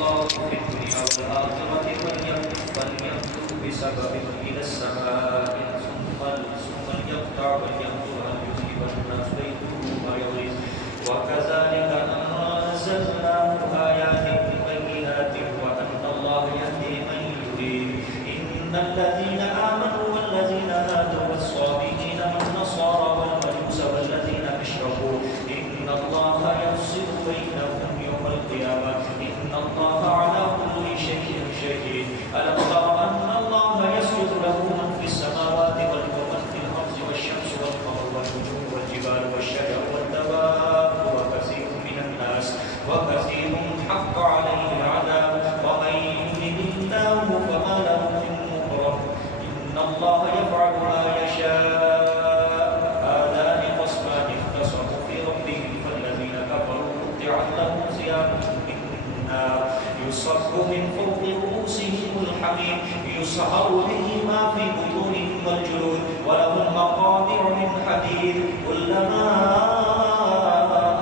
الله في الدنيا والآخرة فليمدد بسبب إلى السماء ثم ليقطع ولينظر هل يصيبن بيته ما يغيظ وكذلك أنزلناه آيات بينات وأن الله يهدي من يريد إن الذين آمنوا والذين هادوا والصابئين والنصارى والمجوس والذين أشركوا إن الله يفصل بينهم يوم القيامة إن الله على كل شيء شهيد ألم تر أن الله يسجد له من في السماوات والأرض ومن في الأرض والشمس والقمر والنجوم والجبال والشجر والدواب وكثير من الناس وكثير حق عليه العذاب ومن يهد الله فما له من مكرم إن الله يفعل ما يشاء هذان خصمان اختصموا في ربهم فالذين كفروا قطعت لهم ثياب من نار يصب من فوق رؤوسهم الحميم يصهر به ما في بطونهم والجلود ولهم مقامع من حديد كلما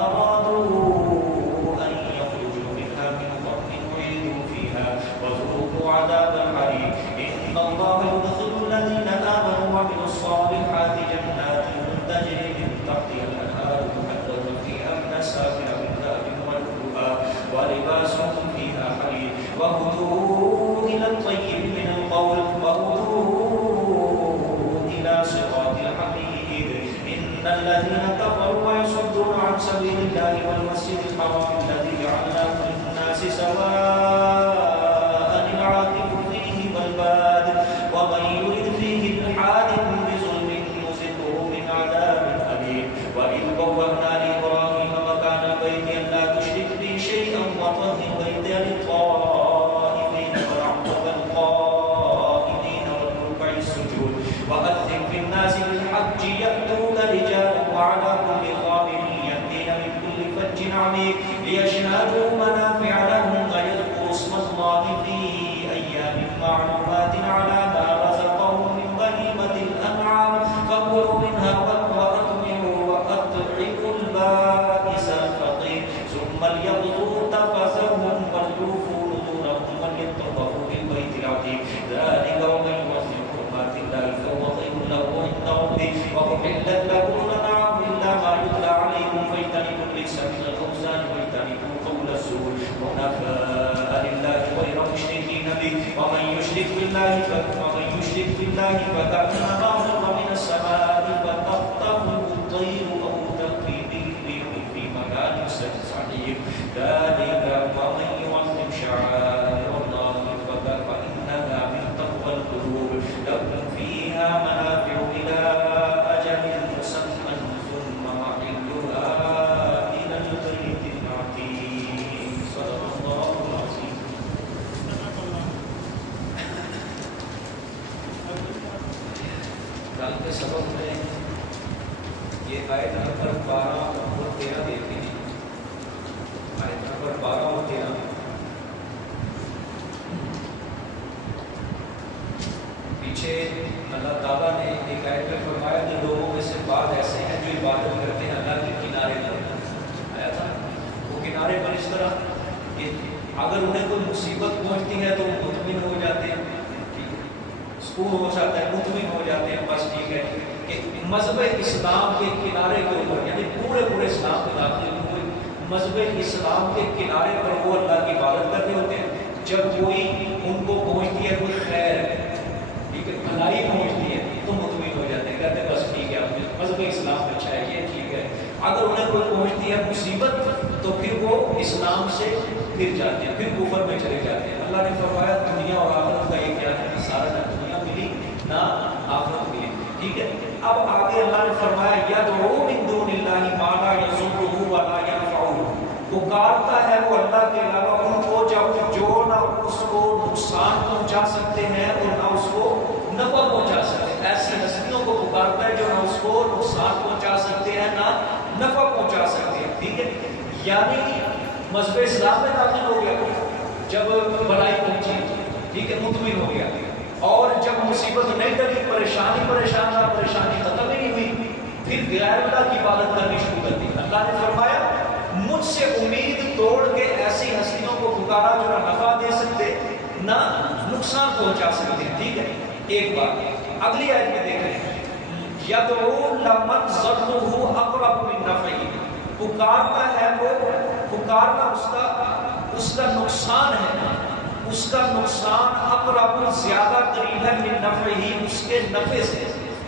أرادوا أن يخرجوا منها من غم أعيدوا فيها وذوقوا عذاب الحريق إن الله يدخل الذين آمنوا وعملوا الصالحات جنات تجري من تحتها الأنهار محدد فيها من أساور من ذهب ولؤلؤا ولباسهم فيها حرير وهدوا إلى الطيب من القول وهدوا إلى صراط الحميد إن الذين كفروا ويصدون عن سبيل الله والمسجد الحرام الذي جعلناه للناس سواء العاكف فيه والباد ومن يرد فيه بإلحاد بظلم نذقه من عذاب أليم وإذ بوأنا لإبراهيم مكان البيت أن لا تشرك بي شيئا وطهر بيتي للطائفين والقائمين والركع السجود وأذن في الناس بالحج يأتوك رجالا وعلى كل ضامر يأتين من كل فج عميق ليشهدوا منافع لهم ويذكروا اسم الله في أيام معلومات على ما رزقهم من بهيمة الأنعام فكلوا منها وأطعموا البائس الفقير ثم ليقضوا تفثهم وليوفوا نذورهم وليطوفوا بالبيت العتيق ذلك ومن يعظم حرمات الله فهو خير له عند ربه وأحلت لكم الأنعام إلا ما يتلى عليكم فاجتنبوا الرجس من الأوثان واجتنبوا قول الزور حنفاء لله غير مشركين به ومن يشرك بالله فكأنما خر من السماء فتخطفه الطير أو تهوي به الريح في مكان سحيق ذلك ومن يعظم شعائر الله فإنها من تقوى القلوب لهم فيها منافع إلى أجل مسمى ثم محلها إلى البيت العتيق صدق الله العظيم. کل کے سبق میں یہ آیت نمبر 12 اور 13 دیکھتے ہیں. آیت نمبر 12 اور 13 پیچھے اللہ تعالیٰ نے ایک آیت میں فرمایا کہ لوگوں میں سے بعض ایسے ہیں جو عبادت کرتے ہیں اللہ کے کنارے پر. آیا تھا وہ کنارے پر اس طرح کہ اگر انہیں کوئی مصیبت پہنچتی ہے تو مطمئن ہو جاتے ہیں, سکون ہو جاتا ہے, مطمئن ہو جاتے ہیں, بس ٹھیک ہے کہ مذہب اسلام کے کنارے کے اوپر یعنی پورے اسلام کے داخلے ہوئے مذہب اسلام کے کنارے پر وہ اللہ کی عبادت کر رہے ہوتے ہیں. جب کوئی ان کو پہنچتی ہے کوئی خیر ٹھیک ہے بھلائی پہنچتی ہے تو مطمئن ہو جاتے ہیں, کہتے ہیں بس ٹھیک ہے مذہب اسلام اچھا ہے یہ ٹھیک ہے. اگر انہیں کوئی پہنچتی ہے مصیبت تو پھر وہ اسلام سے پھر جاتے ہیں, پھر کفر میں چلے جاتے ہیں. اللہ نے فرمایا دنیا اور آخرت کا یہ کیا ہے سارا نہ دنیا ملی نہ آخرت ملی. ٹھیک ہے. اب آگے اللہ نے فرمایا یدعو من دون اللہ ما لا یضرہ ولا ینفعہ, پکارتا ہے وہ اللہ کے علاوہ ان کو جو نہ اس کو نقصان پہنچا سکتے ہیں اور نہ اس کو نفع پہنچا سکتے ہیں. ایسی ہستیوں کو پکارتا ہے جو نہ اس کو نقصان پہنچا سکتے ہیں نہ نفع پہنچا سکتے ہیں. ٹھیک ہے. یعنی مذہب اسلام میں داخل ہو گیا جب بلائی پہنچی, ٹھیک ہے, مطمئن ہو گیا, اور جب مصیبت نہیں ٹلی پریشانی ختم ہی نہیں ہوئی پھر غیر اللہ کی عبادت کرنی شروع کر دی. اللہ نے فرمایا مجھ سے امید توڑ کے ایسی ہستیوں کو پکارا جو نہ نفع دے سکتے نہ نقصان پہنچا سکتے. ٹھیک ہے. ایک بات اگلی آیت میں دیکھیں، یدعو لمن ضرہ اقرب من نفعہ، پکارتا ہے وہ، پکارنا اس کا نقصان ہے، اس کا نقصان اقرب زیادہ قریب ہے من نفعہ، اس کے نفع سے.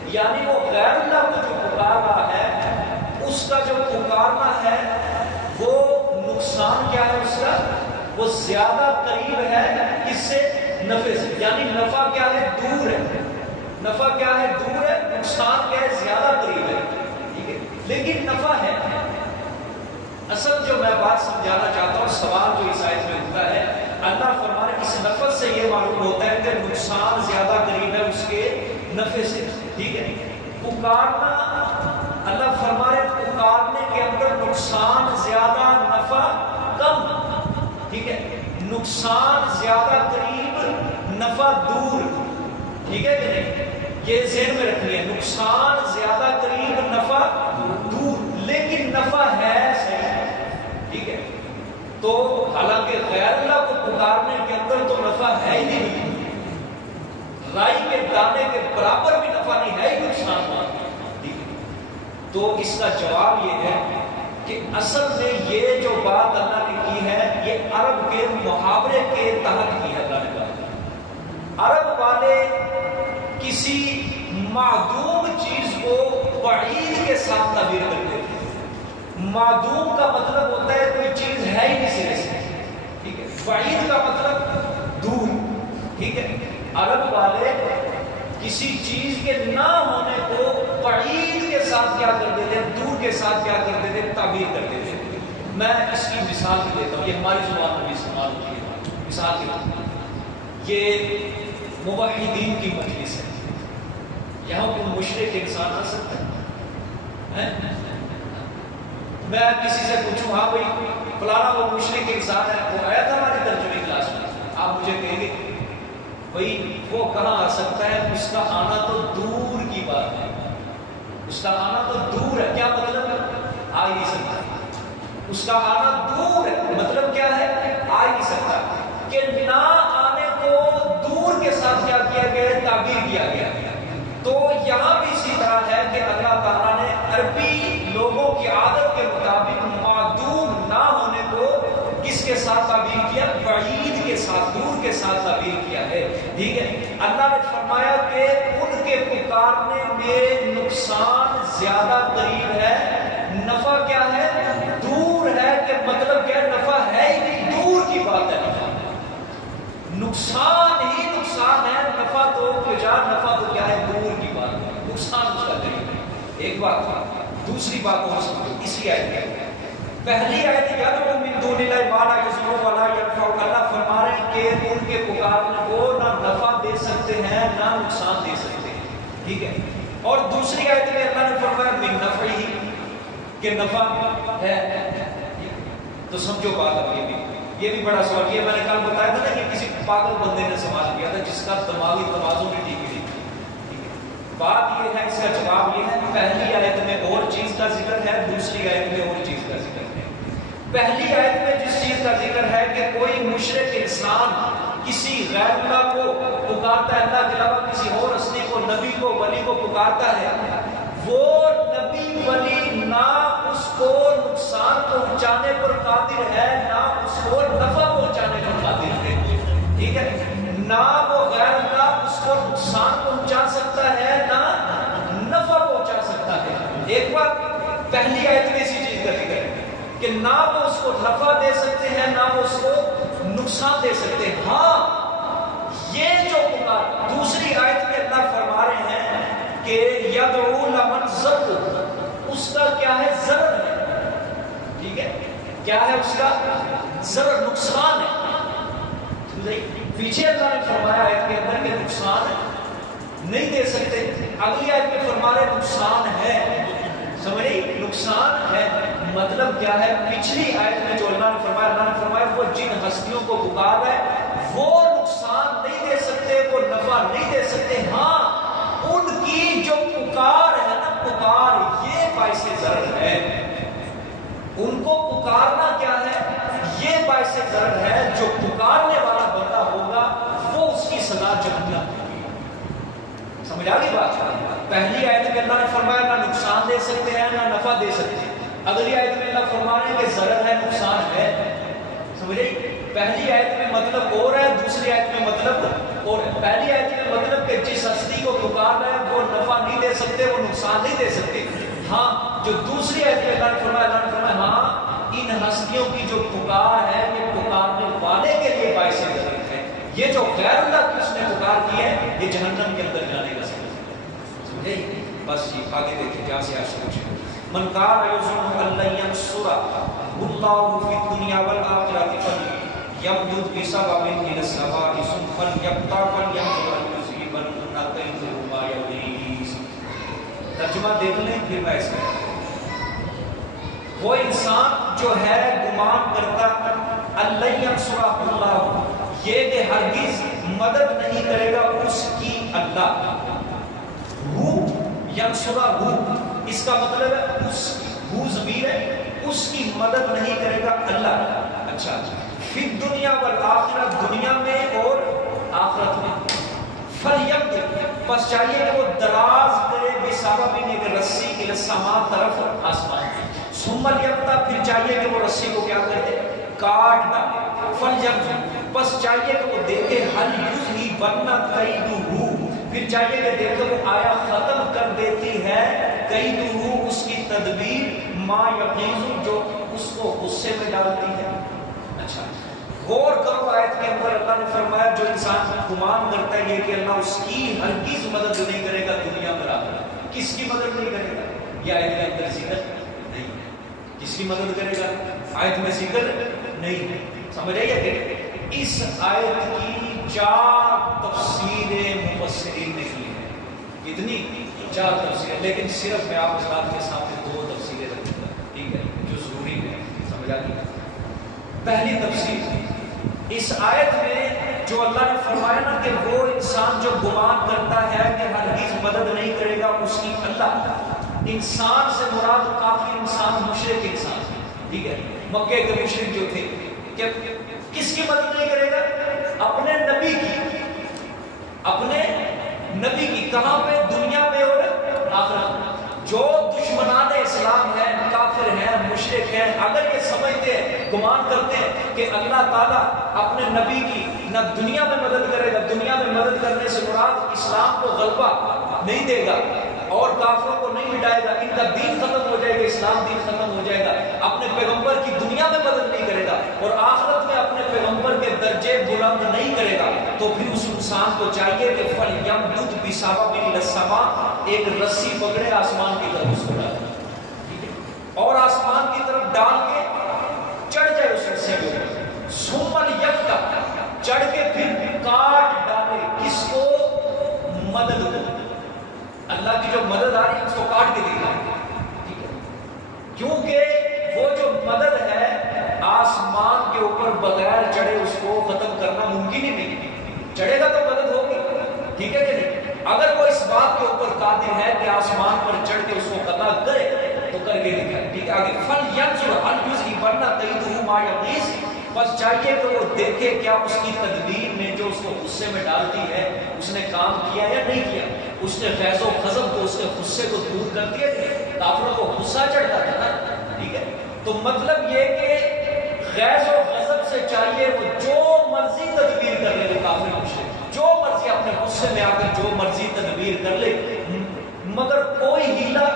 یعنی وہ غیر اللہ کو جو پکار رہا ہے اس کا جو پکارنا ہے وہ نقصان کیا ہے اس کا، وہ زیادہ قریب ہے اس سے نفع سے. یعنی نفع کیا ہے، دور ہے، نفع کیا ہے، دور ہے، نقصان کیا ہے، زیادہ قریب ہے. ٹھیک ہے. لیکن نفع ہے. اصل جو میں بات سمجھانا چاہتا ہوں، سوال جو اس آیت میں اٹھتا ہے، اللہ فرمانے اس لفظ سے یہ معلوم ہوتا ہے کہ نقصان زیادہ قریب ہے اس کے نفع سے. ٹھیک ہے. پکارنا، اللہ فرمانے پکارنے کے اندر نقصان زیادہ نفع کم. ٹھیک ہے. نقصان زیادہ قریب نفع دور. ٹھیک ہے کہ نہیں، یہ ذہن میں رکھنی ہے. نقصان زیادہ قریب نفع دور، لیکن نفع ہے صحیح. ٹھیک ہے. تو حالانکہ غیر اللہ کو پکارنے کے اندر تو نفع ہے ہی نہیں، رائی کے دانے کے برابر بھی نفع نہیں ہے ہی، نقصان ہوا. ٹھیک ہے. تو اس کا جواب یہ ہے کہ اصل میں یہ جو بات اللہ نے کی ہے یہ عرب کے محاورے کے تحت کی ہے. اللہ نے کہا عرب والے کسی معدوم چیز کو بعید کے ساتھ تعبیر کرتے تھے. معدوم کا مطلب ہوتا ہے کوئی چیز ہے ہی نہیں سرے سے. ٹھیک ہے. بعید کا مطلب دور. ٹھیک ہے. عرب والے کسی چیز کے نہ ہونے کو بعید کے ساتھ کیا کرتے تھے، دور کے ساتھ کیا کرتے تھے، تعبیر کرتے تھے. میں اس کی مثال بھی دیتا ہوں، یہ ہماری زبان میں بھی استعمال ہوتی ہے. مثال کے طور پر یہ موحدین کی مجلس ہے، یہاں کوئی مشرک انسان آ سکتا ہے. میں کسی سے پوچھوں ہاں بھائی فلانا وہ مشرک انسان ہے، وہ آیا تھا ہماری ترجمے کلاس میں، آپ مجھے کہیں گے بھائی وہ کہاں آ سکتا ہے، اس کا آنا تو دور کی بات ہے، اس کا آنا تو دور ہے. کیا مطلب ہے، آ ہی نہیں سکتا. اس کا آنا دور ہے مطلب کیا ہے، آ ہی نہیں سکتا. کہ نہ آنے کو دور کے ساتھ کیا کیا گیا، تعبیر کیا گیا. تو یہاں بھی اسی طرح ہے کہ اللہ تعالیٰ نے عربی لوگوں کی عادت کے مطابق معدوم نہ ہونے کو کس کے ساتھ تعبیر کیا، بعید کے ساتھ، دور کے ساتھ تعبیر کیا ہے. ٹھیک ہے. اللہ نے فرمایا کہ ان کے پکارنے میں نقصان زیادہ قریب ہے، نفع کیا ہے، دور ہے. کہ مطلب کیا، نفع ہے ہی نہیں، دور کی بات ہے. نقصان ہی نقصان ہے، نفع تو نفع تو کیا ہے، دور کی بات ہے، نقصان اس کا قریب ہے. ایک بات. دوسری بات اور سمجھو اسی آیت میں. پہلی آیت یدعو من دون اللہ ما لا یضر ولا ینفع، اللہ فرما رہے ہیں کہ ان کے پکارنے کو نہ نفع دے سکتے ہیں نہ نقصان دے سکتے ہیں. ٹھیک ہے. اور دوسری آیت میں اللہ نے فرمایا من نفعہ، کہ نفع ہے. تو سمجھو بات. اب یہ بھی بڑا سوال. یہ میں نے کل بتایا تھا نا کہ کسی پاگل بندے نے سوال کیا تھا جس کا دماغی توازن بھی ٹھیک نہیں. بات یہ ہے، اس کا جواب یہ ہے، پہلی آیت میں اور چیز کا ذکر ہے، دوسری آیت میں اور چیز کا ذکر ہے. پہلی آیت میں جس چیز کا ذکر ہے کہ کوئی مشرک انسان کسی غیر اللہ کو پکارتا ہے، اللہ کے علاوہ کسی اور ہستی کو، نبی کو، ولی کو پکارتا ہے، وہ نبی ولی نہ اس کو نقصان پہنچانے پر قادر ہے نہ اس کو نفع پہنچانے پر قادر ہے. ٹھیک ہے. نہ وہ غیر اللہ اس کو نقصان پہنچا سکتا ہے نہ نفع پہنچا سکتا ہے. ایک بات پہلی آیت میں اسی چیز کا ذکر ہے کہ نہ وہ اس کو نفع دے سکتے ہیں نہ وہ اس کو نقصان دے سکتے ہیں. ہاں یہ جو پکار دوسری آیت میں اللہ فرما رہے ہیں کہ یدعو لمن ضر، اس کا کیا ہے، ضرر ہے. ٹھیک ہے. کیا ہے اس کا، ضرر، نقصان ہے. پیچھے اللہ نے فرمایا آیت کے اندر کہ نقصان نہیں دے سکتے، اگلی آیت میں فرما رہے نقصان ہے. سمجھے، نقصان ہے مطلب کیا ہے. پچھلی آیت میں جو اللہ نے فرمایا وہ جن ہستیوں کو پکار رہا ہے وہ نقصان نہیں دے سکتے، وہ نفع نہیں دے سکتے. ہاں ان کی جو پکار ہے نا، پکار یہ باعث ضرر ہے. ان کو پکارنا کیا ہے، یہ باعث ضرر ہے، جو پکارنے والا بندہ ہوگا وہ اس کی سزا جہنم ہوگی۔ سمجھ آ گئی بات؟ پہلی آیت میں اللہ نے فرمایا نہ نقصان دے سکتے ہیں نہ نفع دے سکتے ہیں، اگلی آیت میں اللہ فرما رہے ہیں کہ ضرر ہے نقصان ہے۔ سمجھے؟ پہلی آیت میں مطلب اور ہے، دوسری آیت میں مطلب اور ہے۔ پہلی آیت میں مطلب کہ جس ہستی کو پکار رہے ہیں وہ نفع نہیں دے سکتے، وہ نقصان نہیں دے سکتے۔ ہاں جو دوسری آیت میں اللہ نے فرمایا ہاں ان ہستیوں کی جو پکار ہے یہ پکارنے والے کے لیے باعث ضرر ہے، یہ جو غیر اللہ کی اس نے پکار کی ہے یہ جہنم کے اندر جانے کا سبب ہے۔ سمجھے؟ بس یہ آگے دیکھیں جہاں سے آج پوچھیں من کان یظن ان لن ينصرہ اللہ فی الدنیا والآخرۃ فلیمدد بسبب الى السماء ثم فلیقطع فلینظر هل یصیبن کیدہ ما یغیظ۔ ترجمہ دیکھ لیں پھر میں اس میں وہ انسان جو ہے گمان کرتا اللہ ینصرہ اللہ، یہ کہ ہرگز مدد نہیں کرے گا اس کی اللہ، ینصرہ اس کا مطلب ہے اس ضمیر ہے، اس کی مدد نہیں کرے گا اللہ۔ اچھا فی الدنیا والآخرۃ، دنیا میں اور آخرت میں، فلیمدد بس چاہیے کہ وہ دراز کرے بسبب ایک رسی الی السماء طرف آسمان کی، ثم لیقطع پھر چاہیے کہ وہ رسی کو کیا کرے کاٹ ڈالے، فلیمدد بس چاہیے کہ وہ دیکھے هل یذھبن کیدہ، پھر چاہیے کہ دیکھے وہ آیا ختم کر دیتی ہے کیدہ اس کی تدبیر ما یغیظ جو اس کو غصے میں ڈالتی ہے۔ اچھا غور کرو آیت کے اندر اللہ نے فرمایا جو انسان گمان کرتا ہے یہ کہ اللہ اس کی ہرگز مدد نہیں کرے گا دنیا میں آخرت، کس کی مدد نہیں کرے گا؟ یہ آیت کے اندر ذکر نہیں ہے، کس کی مدد کرے گا آیت میں ذکر نہیں ہے۔ سمجھ آئیے کہ اس آیت کی 4 تفسیریں مفسرین نے کی ہیں، کتنی؟ 4 تفسیریں، لیکن صرف میں آپ حضرات کے سامنے 2 تفسیریں رکھوں گا، ٹھیک ہے، جو ضروری ہے۔ سمجھ آئی؟ پہلی تفسیر اس آیت میں جو اللہ نے فرمایا نا کہ وہ انسان جو گمان کرتا ہے کہ ہرگز مدد نہیں کرے گا اس کی اللہ، انسان سے مراد کافر انسان، مشرک انسان، ٹھیک ہے، مکے کے مشرک جو تھے کہ کس کی مدد نہیں کرے گا؟ اپنے نبی کی، اپنے نبی کی، کہاں پہ؟ دنیا میں اور آخرت میں۔ جو دشمنان اسلام ہیں، کافر ہیں، مشرک ہیں، اگر یہ سمجھتے ہیں، گمان کرتے ہیں کہ اللہ تعالیٰ اپنے نبی کی نہ دنیا میں مدد کرے گا، دنیا میں مدد کرنے سے مراد اسلام کو غلبہ نہیں دے گا اور کافروں کو نہیں مٹائے گا، ان کا دین ختم ہو جائے گا، اسلام دین ختم ہو جائے گا، اپنے پیغمبر کی دنیا میں مدد نہیں کرے گا اور آخرت میں اپنے پیغمبر کے درجے بلند نہیں کرے گا، تو پھر اس انسان کو چاہیے کہ فلیمدد بسبب الی السماء، ایک رسی پکڑے آسمان کی طرف اس کو ڈالے اور آسمان کی طرف ڈال کے چڑھ جائے اس رسی کے اوپر، ثم لیقطع چڑھ کے پھر کاٹ ڈالے، کس کو؟ مدد کو، اللہ کی جو مدد آ رہی ہے اس کو کاٹ کے دکھائے، ٹھیک ہے، کیونکہ وہ جو مدد ہے آسمان کے اوپر بغیر چڑھے اس کو ختم کرنا ممکن ہی نہیں، چڑھے گا تو مدد ہوگی، ٹھیک ہے کہ نہیں؟ اگر وہ اس بات کے اوپر قادر ہے کہ آسمان پر چڑھ کے اس کو قتل کرے تو کر کے دکھائے، ٹھیک ہے۔ آگے فلیظر هل یذھبن کیدہ ما یغیظ، بس چاہیے کہ وہ دیکھے کیا اس کی تدبیر میں جو اس کو غصے میں ڈالتی ہے اس نے کام کیا یا نہیں کیا، اس نے فیض و غضب کو، اس نے غصے کو دور کر دیا کہ کافروں کو غصہ چڑھتا تھا نا، ٹھیک ہے۔ تو مطلب یہ کہ غیظ و غضب سے چاہیے وہ جو مرضی تدبیر کر لے، وہ کافر مشرک جو مرضی اپنے غصے میں آ کر جو مرضی تدبیر کر لے، مگر کوئی ہیلا،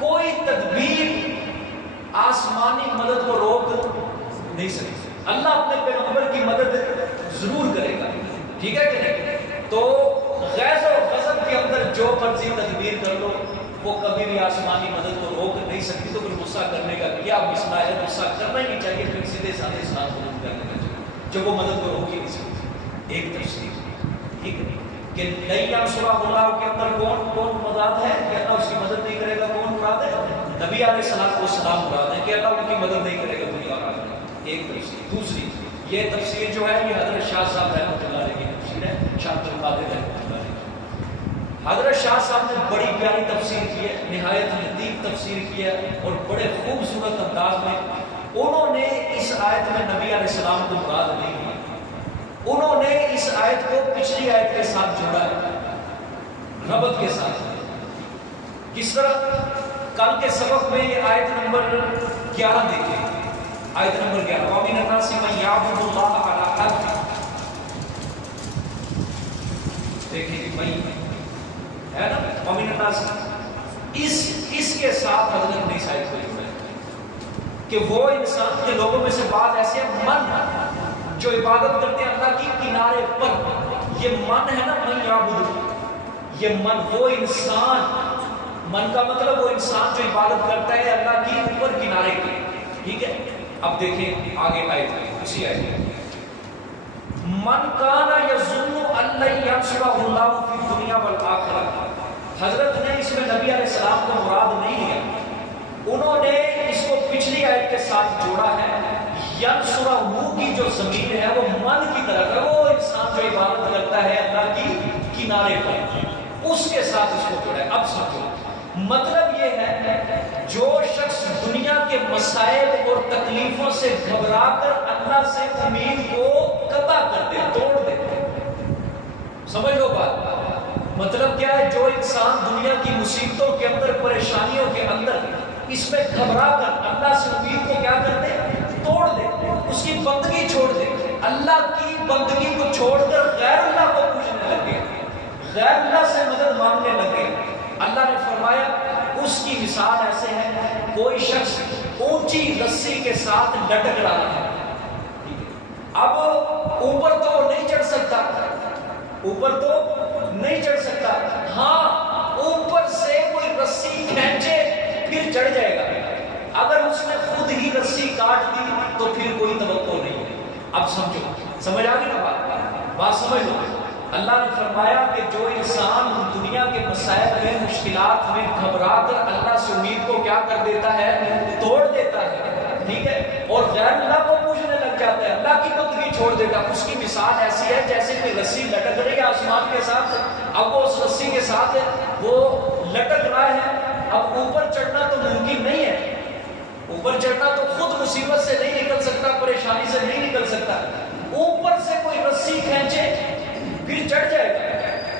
کوئی تدبیر آسمانی مدد کو روک نہیں سکتی۔ اللہ اپنے پیغمبر کی مدد ضرور کرے گا، ٹھیک ہے کہ نہیں؟ تو غیظ و غضب کے اندر جو مرضی تدبیر کر لو وہ کبھی بھی آسمانی مدد کو روک نہیں سکتی، تو پھر غصہ کرنے کا کیا مسئلہ ہے؟ غصہ کرنا ہی نہیں چاہیے، پھر سیدھے سادھے اسلام کو روک کرنے کا چاہیے جب وہ مدد کو روک ہی نہیں سکتی۔ ایک تفسیر، ٹھیک ہے، کہ لن ینصرہ اللہ کے اندر کون مراد ہے کہ اللہ اس کی مدد نہیں کرے گا؟ کون مراد ہے؟ نبی علیہ السلام مراد ہے کہ اللہ ان کی مدد نہیں کرے گا دنیا اور آخرت۔ ایک تفسیر۔ دوسری یہ تفسیر جو ہے یہ حضرت شاہ صاحب رحمۃ اللہ علیہ کی تفسیر ہے، شاہ عبد القادر رحمۃ اللہ علیہ۔ حضرت شاہ صاحب نے بڑی پیاری تفسیر کی ہے، نہایت لطیف تفسیر کی ہے اور بڑے خوبصورت انداز میں انہوں نے اس آیت میں نبی علیہ السلام کو مراد نہیں لیا، انہوں نے اس آیت کو پچھلی آیت کے ساتھ جوڑا ہے، ربط کے ساتھ۔ کس طرح؟ کل کے سبق میں یہ آیت نمبر 11 دیکھیں، آیت نمبر 11 وَمِنَ النَّاسِ مَن يَعْبُدُ اللَّهَ عَلَىٰ حَرْفٍ، دیکھیں بھائی ہے نا وَمِنَ النَّاسِ، اس کے ساتھ حضرت نے اس آیت کو جوڑا ہے کہ وہ انسان کے لوگوں میں سے بعض ایسے من جو عبادت کرتے ہیں اللہ کی کنارے پر، یہ من ہے نا، من یعبد، یہ من وہ انسان، من کا مطلب وہ انسان جو عبادت کرتا ہے اللہ کی اوپر کنارے کی، ٹھیک ہے۔ اب دیکھیں آگے آیت میں، اسی آیت میں من کان یظن ان لن ینصرہ اللہ فی الدنیا والآخرہ، حضرت نے اس میں نبی علیہ السلام کو مراد نہیں لیا، انہوں نے اس کو پچھلی آیت کے ساتھ جوڑا ہے۔ ینصرہ کی جو ضمیر ہے وہ من کی طرف ہے، وہ انسان جو عبادت کرتا ہے اللہ کی کنارے پر، اس کے ساتھ اس کو جوڑا ہے۔ اب سمجھو مطلب یہ ہے جو شخص دنیا کے مسائل اور تکلیفوں سے گھبرا کر اللہ سے امید کو قطع کر دے، توڑ دے، سمجھ لو بات، مطلب کیا ہے؟ جو انسان دنیا کی مصیبتوں کے اندر، پریشانیوں کے اندر اس میں گھبرا کر اللہ سے امید کو کیا کر دے؟ توڑ دے، اس کی بندگی چھوڑ دے، اللہ کی بندگی کو چھوڑ کر غیر اللہ کو پوجنے لگے، غیر اللہ سے مدد مانگنے لگے، اللہ نے فرمایا اس کی مثال ایسے ہے کوئی شخص اونچی رسی کے ساتھ لٹک رہا ہے، اب اوپر تو وہ نہیں چڑھ سکتا، اوپر تو نہیں چڑھ سکتا، ہاں اوپر سے کوئی رسی کھینچے پھر چڑھ جائے گا، اگر اس نے خود ہی رسی کاٹ دی تو پھر کوئی توقع نہیں ہے۔ اب سمجھو، سمجھ آ گئی نا بات سمجھ لو۔ اللہ نے فرمایا کہ جو انسان دنیا کے مسائل میں، مشکلات میں گھبرا کر اللہ سے امید کو کیا کر دیتا ہے؟ توڑ دیتا ہے، ٹھیک ہے، اور غیر اللہ کو پوجنے لگ جاتا ہے، اللہ کی بندگی چھوڑ دیتا ہے، اس کی مثال ایسی ہے جیسے کہ رسی لٹک رہی ہے آسمان کے ساتھ، اب وہ اس رسی کے ساتھ وہ لٹک رہا ہے، اب اوپر چڑھنا تو ممکن نہیں ہے، اوپر چڑھنا تو خود مصیبت سے نہیں نکل سکتا، پریشانی سے نہیں نکل سکتا، اوپر سے کوئی رسی کھینچے پھر چڑھ جائے گا،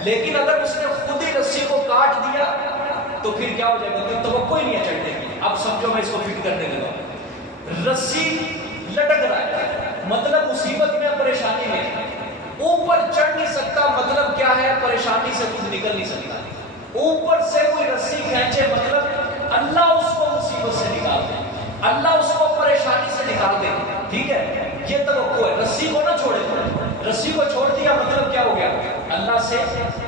لیکن اگر اس نے خود ہی رسی کو کاٹ دیا تو پھر کیا ہو جائے گا؟ کوئی توقع ہی نہیں ہے چڑھنے کی۔ اب سمجھو میں اس کو فٹ کرنے لگا، رسی لٹک رہا ہے مطلب مصیبت میں، پریشانی میں، اوپر چڑھ نہیں سکتا مطلب کیا ہے؟ پریشانی سے خود نکل نہیں سکتا، اوپر سے کوئی رسی کھینچے مطلب اللہ اس کو مصیبت سے نکال دے، اللہ اس کو پریشانی سے نکال دے، ٹھیک ہے، یہ توقع ہے۔ رسی کو نہ چھوڑے، رسی کو چھوڑ دیا مطلب کیا ہو گیا؟ اللہ سے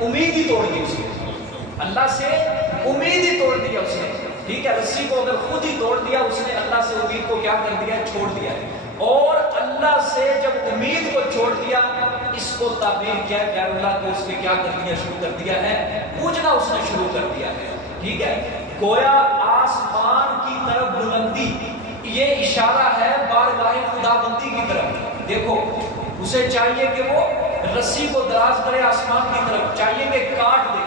امید ہی توڑ دی اس نے، اللہ سے امید ہی توڑ دیا اس نے، ٹھیک ہے، رسی کو اگر خود ہی توڑ دیا اس نے، اللہ سے امید کو کیا کر دیا؟ چھوڑ دیا، اور اللہ سے جب امید کو چھوڑ دیا، اس کو تعبیر کیا غیر اللہ کو اس نے کیا کر دیا؟ شروع کر دیا ہے، پوجنا اس نے شروع کر دیا ہے، ٹھیک ہے، گویا آسمان کی طرف بلندی، یہ اشارہ ہے بارگاہ خداوندی کی طرف۔ دیکھو اسے چاہیے کہ وہ رسی کو دراز کرے آسمان کی طرف، چاہیے کہ کاٹ دے،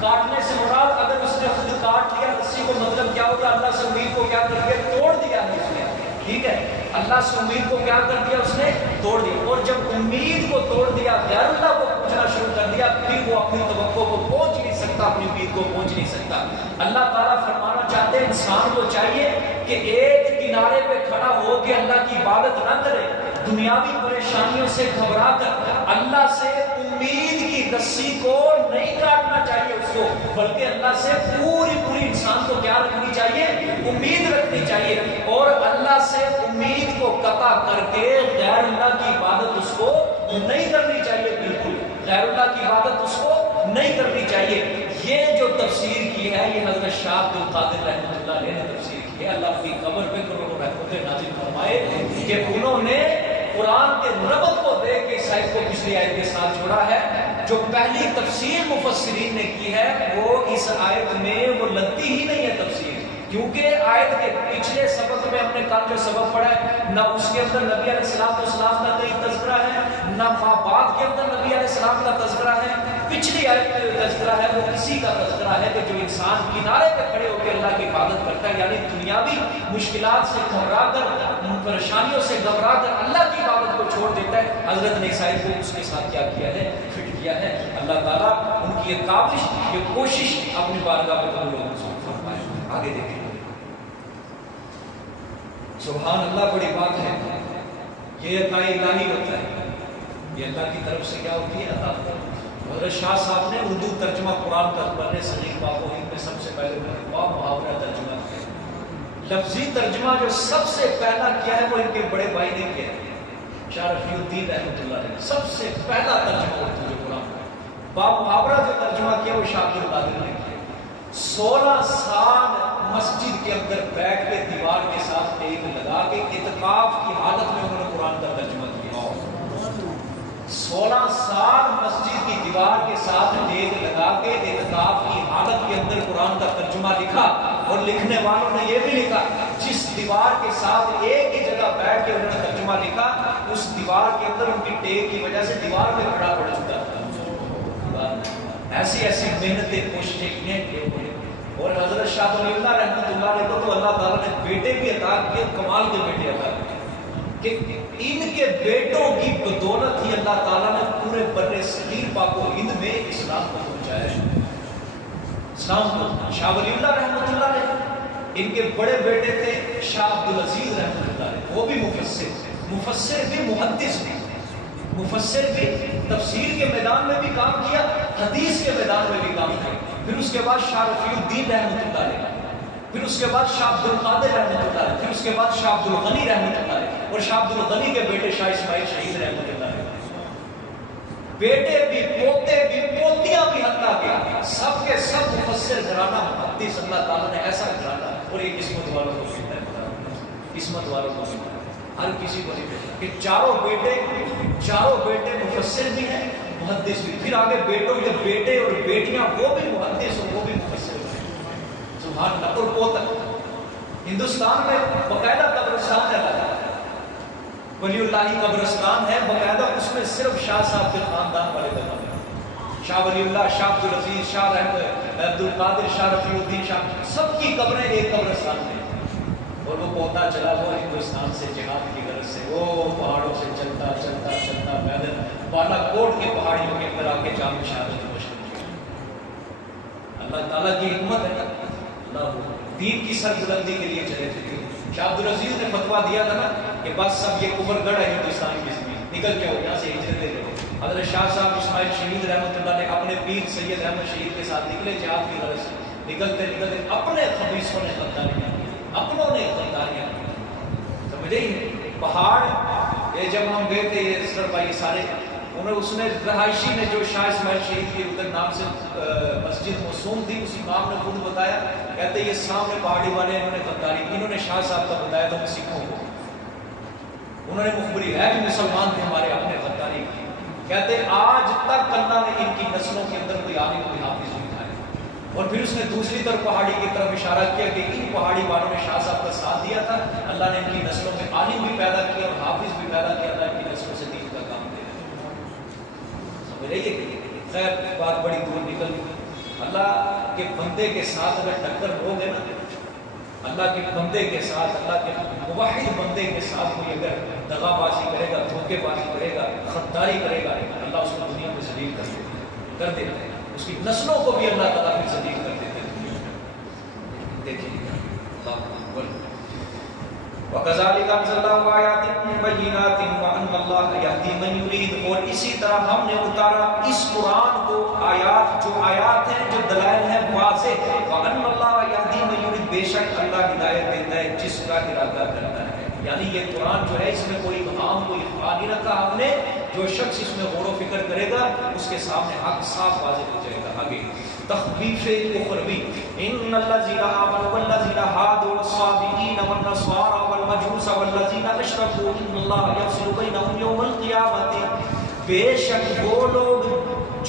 کاٹنے سے مراد اگر اس نے خود کاٹ لیا رسی کو مطلب کیا ہوگا؟ اللہ سے امید کو کیا کر دیا؟ توڑ دیا ہے اس نے، ٹھیک ہے، اللہ سے امید کو کیا کر دیا؟ اس نے توڑ دیا، اور جب امید کو توڑ دیا، غیر اللہ کو پوجنا شروع کر دیا، پھر وہ اپنی توقع کو پہنچ نہیں سکتا، اپنی امید کو پہنچ نہیں سکتا۔ اللہ تعالیٰ فرمانا چاہتے ہیں انسان کو چاہیے کہ ایک کنارے پہ کھڑا ہو کے اللہ کی عبادت نہ کرے، دنیاوی پریشانیوں سے گھبرا کر اللہ سے امید کی رسی کو نہیں کاٹنا چاہیے اس کو، بلکہ اللہ سے پوری انسان کو کیا رکھنی چاہیے؟ امید رکھنی چاہیے، اور اللہ سے امید کو قطع کر کے غیر اللہ کی عبادت اس کو نہیں کرنی چاہیے، بالکل غیر اللہ کی عبادت اس کو نہیں کرنی چاہیے۔ یہ جو تفسیر کی ہے یہ حضرت شاہ عبد القادر رحمۃ اللہ علیہ نے تفسیر کی ہے، اللہ اپنی قبر پہ کروڑوں رحمتیں نازل فرمائے، کہ انہوں نے قرآن کے ربط کو دیکھ کے اس آیت کو پچھلی آیت کے ساتھ جوڑا ہے۔ جو پہلی تفسیر مفسرین نے کی ہے وہ اس آیت میں وہ لگتی ہی نہیں ہے تفسیر، کیونکہ آیت کے پچھلے سبق میں ہم نے کل جو سبق پڑھا ہے، نہ اس کے اندر نبی علیہ السلام کا کہیں تذکرہ ہے، نہ ماں باپ کے اندر نبی علیہ السلام کا تذکرہ ہے، پچھلی آیت میں جو تذکرہ ہے وہ اسی کا تذکرہ ہے کہ جو انسان کنارے پہ کھڑے ہو کے اللہ کی عبادت کرتا ہے، یعنی دنیاوی مشکلات سے گھبرا کر، پریشانیوں سے گھبرا کر اللہ کی عبادت کو چھوڑ دیتا ہے۔ حضرت نے عیسائی کو اس کے ساتھ کیا کیا ہے؟ فٹ کیا ہے۔ اللہ تعالیٰ ان کی یہ کاوش، یہ کوشش اپنی بارگاہ میں قبول و منظور فرمائے۔ آگے دیکھیں، سبحان اللہ، بڑی بات ہے یہ عطا الہی ہوتا ہے، یہ اللہ کی طرف سے کیا ہوتی ہے؟ عطا۔ حضرت شاہ صاحب نے اردو ترجمہ قرآن کا بر صغیر پاک و ہند میں سب سے پہلے محاورہ ترجمہ کیا۔ لفظی ترجمہ جو سب سے پہلا کیا ہے وہ ان کے بڑے بھائی نے کیا ہے، شاہ رفیع الدین رحمۃ اللہ علیہ، سب سے پہلا ترجمہ اردو جو قرآن با محاورہ جو ترجمہ کیا وہ شاہ عبد القادر نے کیا۔ 16 سال مسجد کے اندر بیٹھ کے دیوار کے ساتھ ٹیک لگا کے اعتکاف کی حالت میں انہوں نے قرآن کا ترجمہ کیا۔ 16 سال مسجد کی دیوار کے ساتھ ٹیک لگا کے اعتکاف کی حالت کے اندر قرآن کا ترجمہ لکھا، اور لکھنے والوں نے یہ بھی لکھا جس دیوار کے ساتھ ایک ہی جگہ بیٹھ کے انہوں نے ترجمہ لکھا، اس دیوار کے اندر ان کی ٹیک کی وجہ سے دیوار میں کھڑا پڑ چکا تھا۔ ایسی ایسی محنتیں کوششیں انہیں، اور حضرت شاہ ولی اللہ رحمۃ اللہ علیہ کو تو اللہ تعالیٰ نے بیٹے بھی عطا کیے، کمال کے بیٹے عطا کیے کہ ان کے بیٹوں کی بدولت ہی اللہ تعالیٰ نے پورے بر صغیر پاک و ہند میں اسلام کو پہنچایا ہے۔ اسلام کو شاہ ولی اللہ رحمۃ اللہ علیہ، ان کے بڑے بیٹے تھے شاہ عبد العزیز رحمۃ اللہ علیہ، وہ بھی مفسر بھی، محدث بھی، مفسر بھی، تفسیر کے میدان میں بھی کام کیا، حدیث کے میدان میں بھی کام کیا۔ پھر اس کے بعد شاہ رفیع الدین رحمۃ اللہ علیہ، پھر اس کے بعد شاہ عبد القادر رحمۃ اللہ علیہ، پھر اس کے بعد شاہ عبد الغنی رحمۃ اللہ علیہ، اور شاہ عبد الغنی کے بیٹے شاہ اسماعیل شہید رحمۃ اللہ علیہ، بیٹے بھی، پوتے بھی، پوتیاں بھی، حتیٰ کہ سب کے سب مفسر گھرانہ محدث اللہ تعالیٰ نے ایسا گھرانہ، اور یہ قسمت والوں کو ملتا ہے، قسمت والوں کو ملتا ہے، ہر کسی کو نہیں ملتا کہ چاروں بیٹے مفسر بھی ہیں، محدث بھی، پھر آگے بیٹوں کے بیٹے اور بیٹیاں وہ بھی محدث اور وہ بھی مفسر ہیں، سبحان اللہ۔ اور پوتا ہندوستان میں باقاعدہ قبرستان ہے، ولی اللہ قبرستان ہے باقاعدہ، اس میں صرف شاہ صاحب کے خاندان والے دفن ہیں، شاہ ولی اللہ، شاہ عبد العزیز، شاہ عبد القادر، شاہ رفیع الدین، شاہ، سب کی قبریں ایک قبرستان میں، اور وہ پوتا چلا ہوا ہندوستان سے جہاد کی غرض سے، وہ پہاڑوں سے چلتا چلتا چلتا پیدل بالا کوٹ کے پہاڑیوں کے اندر آ کے جام شہادت کو مشکل کیا۔ اللہ تعالیٰ کی حکمت ہے نا، اللہ دین کی سربلندی کے لیے چلے تھے۔ شاہ عبد العزیز نے فتویٰ دیا تھا نا کہ بس سب یہ کفر گڑھ ہے ہندوستان کی زمین، نکل جاؤ یہاں سے، ہجرت لے لو۔ حضرت شاہ صاحب اسماعیل شہید رحمۃ اللہ نے اپنے پیر سید احمد شہید کے ساتھ نکلے جہاد کی غرض سے، نکلتے نکلتے اپنے خبیثوں نے غداریاں کی، اپنوں نے غداریاں کی، سمجھے ہی پہاڑ یہ جب ہم گئے تھے یہ اسکر بھائی سارے، اس نے رہائشی نے جو شاہ اسماعیل شہید کے ادھر نام سے مسجد موسوم تھی، اس امام نے خود بتایا، کہتے یہ سامنے پہاڑی والے انہوں نے غداری کی، انہوں نے شاہ صاحب کا بتایا تھا سکھوں کو، انہوں نے مخبری ہے بھی مسلمان تھے ہمارے، اپنے غداری کی، کہتے آج تک اللہ نے ان کی نسلوں کے اندر کوئی عالم کوئی حافظ نہیں تھا۔ اور پھر اس نے دوسری طرف پہاڑی کی طرف اشارہ کیا کہ ان پہاڑی والوں نے شاہ صاحب کا ساتھ دیا تھا، اللہ نے ان کی نسلوں میں عالم بھی پیدا کیا اور حافظ بھی پیدا کیا، اللہ ان کی نسلوں سے دین کا کام دے رہا ہے۔ سمجھ رہی ہے؟ خیر بات بڑی دور نکل گئی۔ اللہ کے بندے کے ساتھ اگر ٹکر ہو گئے نا، اللہ کے بندے کے ساتھ، اللہ کے موحد بندے کے ساتھ کوئی اگر دغا بازی کرے گا، دھوکے بازی کرے گا، غداری کرے گا، اللہ اس کو دنیا میں ذلیل کر دیتا ہے، اس کی نسلوں کو بھی اللہ تعالیٰ بھی ذلیل کر دیتے ہیں۔ دیکھیں اللہ اکبر۔ وَكَذَلِكَ أَنزَلْنَا آيَاتٍ بَيِّنَاتٍ وَأَنَّ اللَّهَ يَهْدِي مَن يُرِيدُ، اور اسی طرح ہم نے اتارا اس قرآن کو آیات، جو آیات ہیں، جو دلائل ہیں واضح، وَأَنَّ اللَّهَ يَهْدِي مَن يُرِيدُ، بے شک اللہ ہدایت دیتا ہے جس کا ارادہ کرتا ہے۔ یعنی یہ قرآن جو ہے اس میں کوئی ابہام، کوئی اخفا نہیں رکھا ہم نے، جو شخص اس میں غور و فکر کرے گا اس کے سامنے حق صاف واضح ہو جائے گا۔ آگے تخفیف اخروی، ان الذین آمنوا والذین ہادوا والصابئین والنصارى والمجوس والذین اشرکوا ان اللہ یفصل بینہم یوم القیامۃ، بے شک وہ لوگ